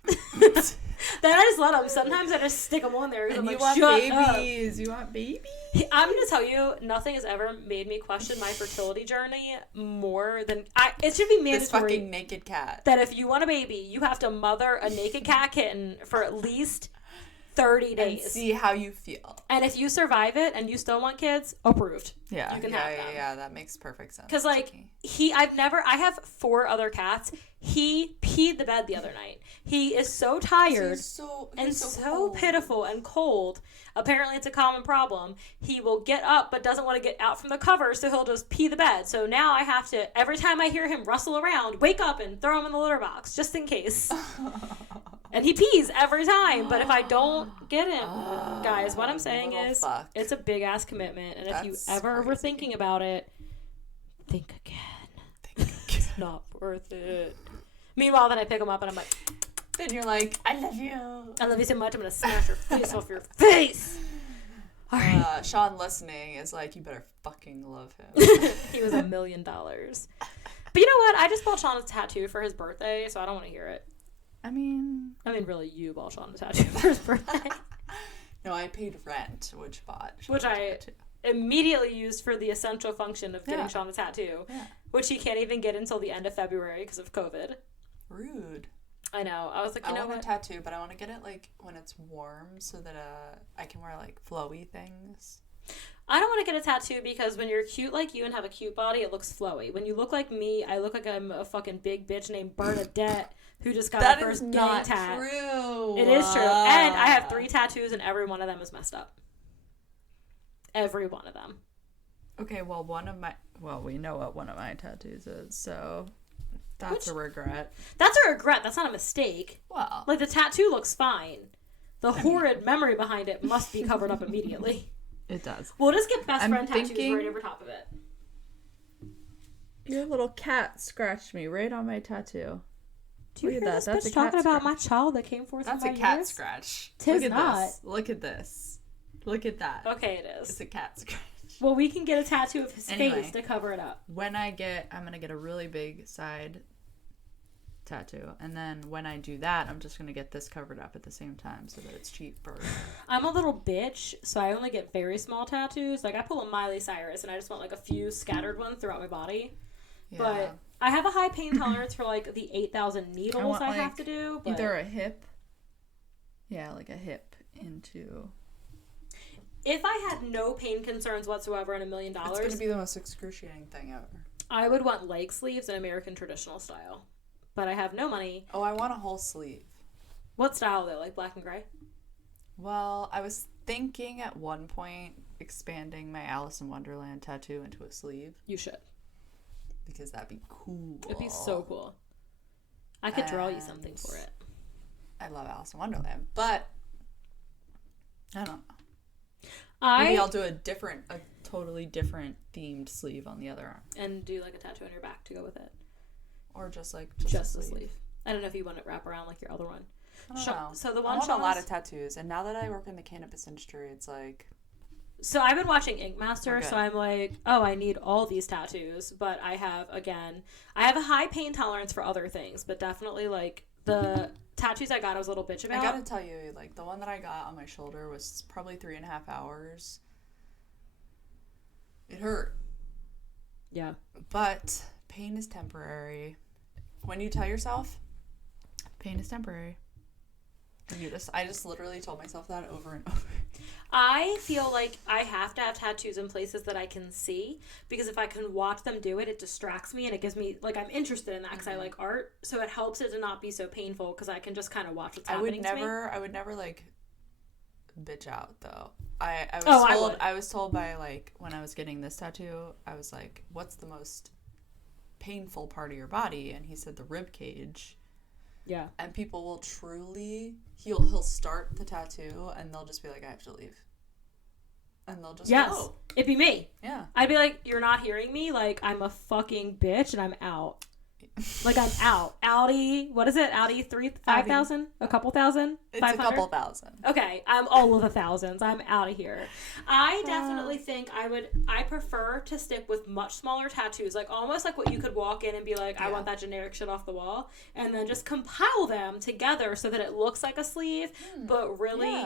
Then I just let him. Sometimes I just stick him on there. And I'm you like, want babies. Up. You want babies. I'm going to tell you, nothing has ever made me question my fertility journey more than... it should be mandatory. This fucking naked cat. That if you want a baby, you have to mother a naked cat kitten for at least 30 days. And see how you feel. And if you survive it and you still want kids, approved. Yeah. You can have them. Yeah, that makes perfect sense. Because, like, I have 4 other cats. He peed the bed the other night. He is so tired and so pitiful and cold. Apparently, it's a common problem. He will get up but doesn't want to get out from the cover, so he'll just pee the bed. So now I have to, every time I hear him rustle around, wake up and throw him in the litter box, just in case. And he pees every time. But if I don't get him, guys, what I'm saying is it's a big-ass commitment. And if you ever were thinking about it, think again. It's not worth it. Meanwhile, then I pick him up and I'm like... Then you're like, I love you. I love you so much, I'm going to smash your face off your face. All right. Sean listening is like, you better fucking love him. He was $1 million. But you know what? I just bought Sean a tattoo for his birthday, so I don't want to hear it. I mean, really, you bought Sean a tattoo for his birthday. No, I paid rent, which I immediately used for the essential function of getting Sean a tattoo, which he can't even get until the end of February because of COVID. Rude. I know. I was like, I want a tattoo, but I want to get it like when it's warm so that I can wear like flowy things. I don't want to get a tattoo because when you're cute like you and have a cute body, it looks flowy. When you look like me, I look like I'm a fucking big bitch named Bernadette who just got her first gang tat. True. It is true. And I have 3 tattoos and every one of them is messed up. Every one of them. Okay, well, we know what one of my tattoos is, so that's a regret. That's a regret. That's not a mistake. Well. Like, the tattoo looks fine. The horrid memory behind it must be covered up immediately. It does. We'll just get best friend tattoos right over top of it. Your little cat scratched me right on my tattoo. Do you hear this bitch talking about my child that came forth? That's a cat scratch. Tis not. Look at this. Look at that. Okay, it is. It's a cat scratch. Well, we can get a tattoo of his face to cover it up. I'm gonna get a really big side tattoo, and then when I do that, I'm just gonna get this covered up at the same time so that it's cheaper. I'm a little bitch, so I only get very small tattoos. Like, I pull a Miley Cyrus, and I just want like a few scattered ones throughout my body. Yeah. But I have a high pain tolerance for like the 8,000 needles I have to do. But... Either a hip, like a hip into. If I had no pain concerns whatsoever and $1 million, it's gonna be the most excruciating thing ever. I would want leg sleeves in American traditional style. But I have no money. Oh, I want a whole sleeve. What style though? Like black and gray? Well, I was thinking at one point expanding my Alice in Wonderland tattoo into a sleeve. You should. Because that'd be cool. It'd be so cool. I could draw you something for it. I love Alice in Wonderland, but I don't know. Maybe I'll do a totally different themed sleeve on the other arm. And do like a tattoo on your back to go with it. Or just the sleeve. I don't know if you want it wrap around like your other one. I don't know. So the one I want a lot of tattoos, and now that I work in the cannabis industry, it's like... So I've been watching Ink Master, so I'm like, oh, I need all these tattoos, but I have a high pain tolerance for other things, but definitely like the tattoos I got I was a little bitch about. I gotta tell you, like the one that I got on my shoulder was probably 3.5 hours. It hurt. Yeah. But pain is temporary. When you tell yourself, pain is temporary. I just literally told myself that over and over. I feel like I have to have tattoos in places that I can see, because if I can watch them do it, it distracts me and it gives me, like, I'm interested in that because I like art, so it helps it to not be so painful because I can just kind of watch what's happening to me. I would never, like, bitch out, though. I was told by, like, when I was getting this tattoo, I was like, what's the most painful part of your body? And he said the rib cage. Yeah. And people will truly, he'll start the tattoo and they'll just be like, I have to leave. And they'll just Yes. go. It'd be me. Yeah. I'd be like, you're not hearing me? Like, I'm a fucking bitch and I'm out. Like, I'm out. Audi, what is it? Audi 5,000? A couple thousand? It's 500? a couple thousand. Okay, I'm all of the thousands. I'm out of here. I definitely think I prefer to stick with much smaller tattoos, like almost like what you could walk in and be like, I want that generic shit off the wall, and then just compile them together so that it looks like a sleeve, but really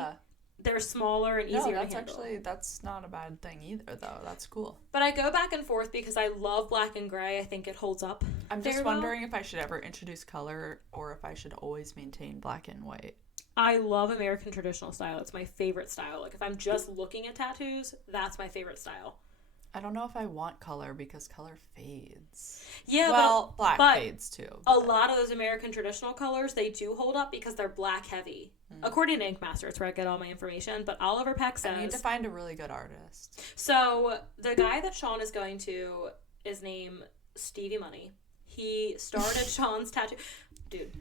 they're smaller and easier to handle. That's not a bad thing either, though. That's cool. But I go back and forth because I love black and gray. I think it holds up. I'm just wondering if I should ever introduce color or if I should always maintain black and white. I love American traditional style. It's my favorite style. Like, if I'm just looking at tattoos, that's my favorite style. I don't know if I want color because color fades. Yeah, well, black fades too. But a lot of those American traditional colors, they do hold up because they're black heavy. According to Ink Master, it's where I get all my information. But Oliver Peck says... I need to find a really good artist. So, the guy that Sean is going to is named Stevie Money. He started Sean's tattoo... Dude.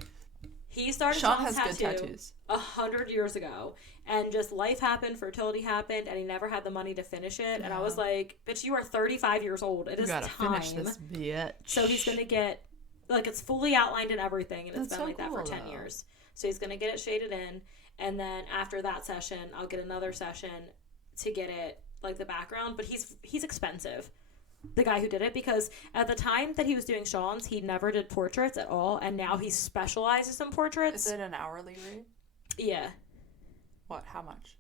He started Sean's tattoo 100 years ago. And just life happened, fertility happened, and he never had the money to finish it. And I was like, bitch, you are 35 years old. It is time. Finish this bitch. So he's going to get... Like, it's fully outlined and everything, and it's been like that for 10 years. So he's going to get it shaded in, and then after that session, I'll get another session to get it, like, the background. But he's expensive, the guy who did it, because at the time that he was doing Sean's, he never did portraits at all, and now he specializes in portraits. Is it an hourly rate? Yeah. What? How much?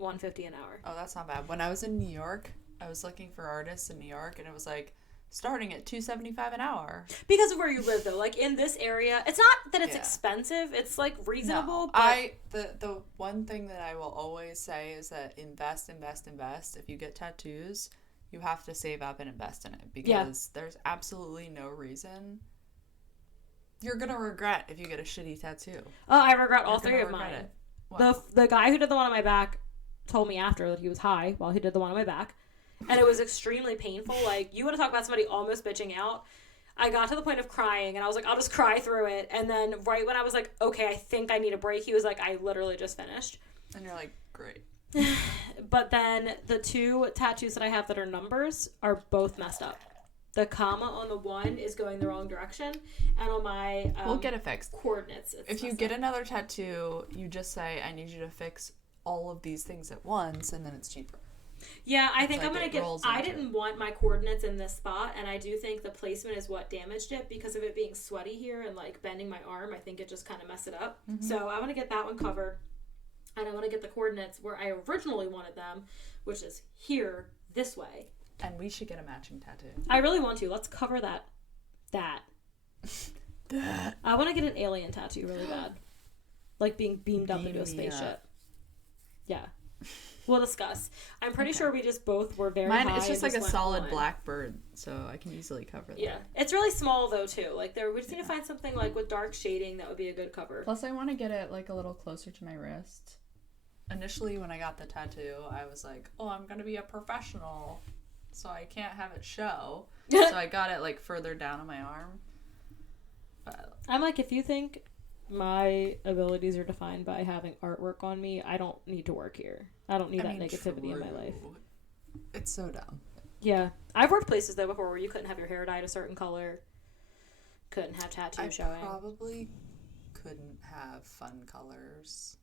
$150 an hour. Oh, that's not bad. When I was in New York, I was looking for artists in New York, and it was like... starting at $275 an hour. Because of where you live, though. Like, in this area, it's not that it's expensive. It's, like, reasonable. No, but the one thing that I will always say is that invest. If you get tattoos, you have to save up and invest in it. Because there's absolutely no reason. You're going to regret if you get a shitty tattoo. Oh, I regret all three of mine. The guy who did the one on my back told me after that he was high while he did the one on my back. And it was extremely painful. Like, you want to talk about somebody almost bitching out. I got to the point of crying, and I was like, I'll just cry through it. And then right when I was like, okay, I think I need a break, he was like, I literally just finished. And you're like, great. But then the two tattoos that I have that are numbers are both messed up. The comma on the one is going the wrong direction, and on my we'll get it fixed. Coordinates. If you get another tattoo, you just say, I need you to fix all of these things at once, and then it's cheaper. Yeah, I think I'm going to get... I didn't want my coordinates in this spot, and I do think the placement is what damaged it because of it being sweaty here and, like, bending my arm. I think it just kind of messed it up. Mm-hmm. So I want to get that one covered, and I want to get the coordinates where I originally wanted them, which is here, this way. And we should get a matching tattoo. I really want to. Let's cover that. I want to get an alien tattoo really bad. Like being beamed up into a spaceship. Yeah. We'll discuss. I'm pretty sure we just both were very high. Mine, it's just like a solid black bird, so I can easily cover that. Yeah. It's really small, though, too. Like, we just need to find something, like, with dark shading that would be a good cover. Plus, I want to get it, like, a little closer to my wrist. Initially, when I got the tattoo, I was like, oh, I'm going to be a professional, so I can't have it show. So I got it, like, further down on my arm. But I'm like, if you think my abilities are defined by having artwork on me, I don't need to work here. I don't need that negativity in my life. It's so dumb. Yeah. I've worked places, though, before where you couldn't have your hair dyed a certain color. Couldn't have tattoos showing. I probably couldn't have fun colors.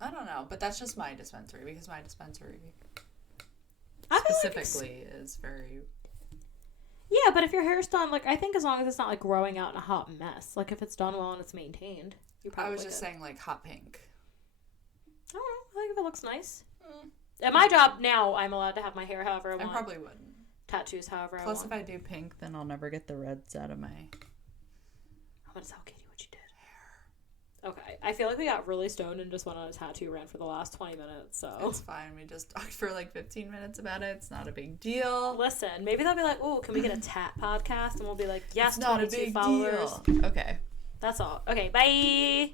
I don't know, but that's just my dispensary, because my dispensary specifically is very... Yeah, but if your hair's done, like, I think as long as it's not, like, growing out in a hot mess. Like, if it's done well and it's maintained, you probably I was just saying, like, hot pink. I don't know. I think if it looks nice. At my job now, I'm allowed to have my hair however I want. I probably wouldn't. Tattoos however I want. Plus, if I do pink, then I'll never get the reds out of my... I'm going to tell Katie what you did. Hair. Okay. I feel like we got really stoned and just went on a tattoo rant for the last 20 minutes, so... It's fine. We just talked for like 15 minutes about it. It's not a big deal. Listen, maybe they'll be like, oh, can we get a tat podcast? And we'll be like, yes, it's not 22 a big followers. Deal. Okay. That's all. Okay, bye.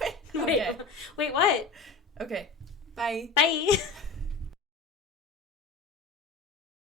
Wait, okay. Wait, what? Okay. Bye. Bye.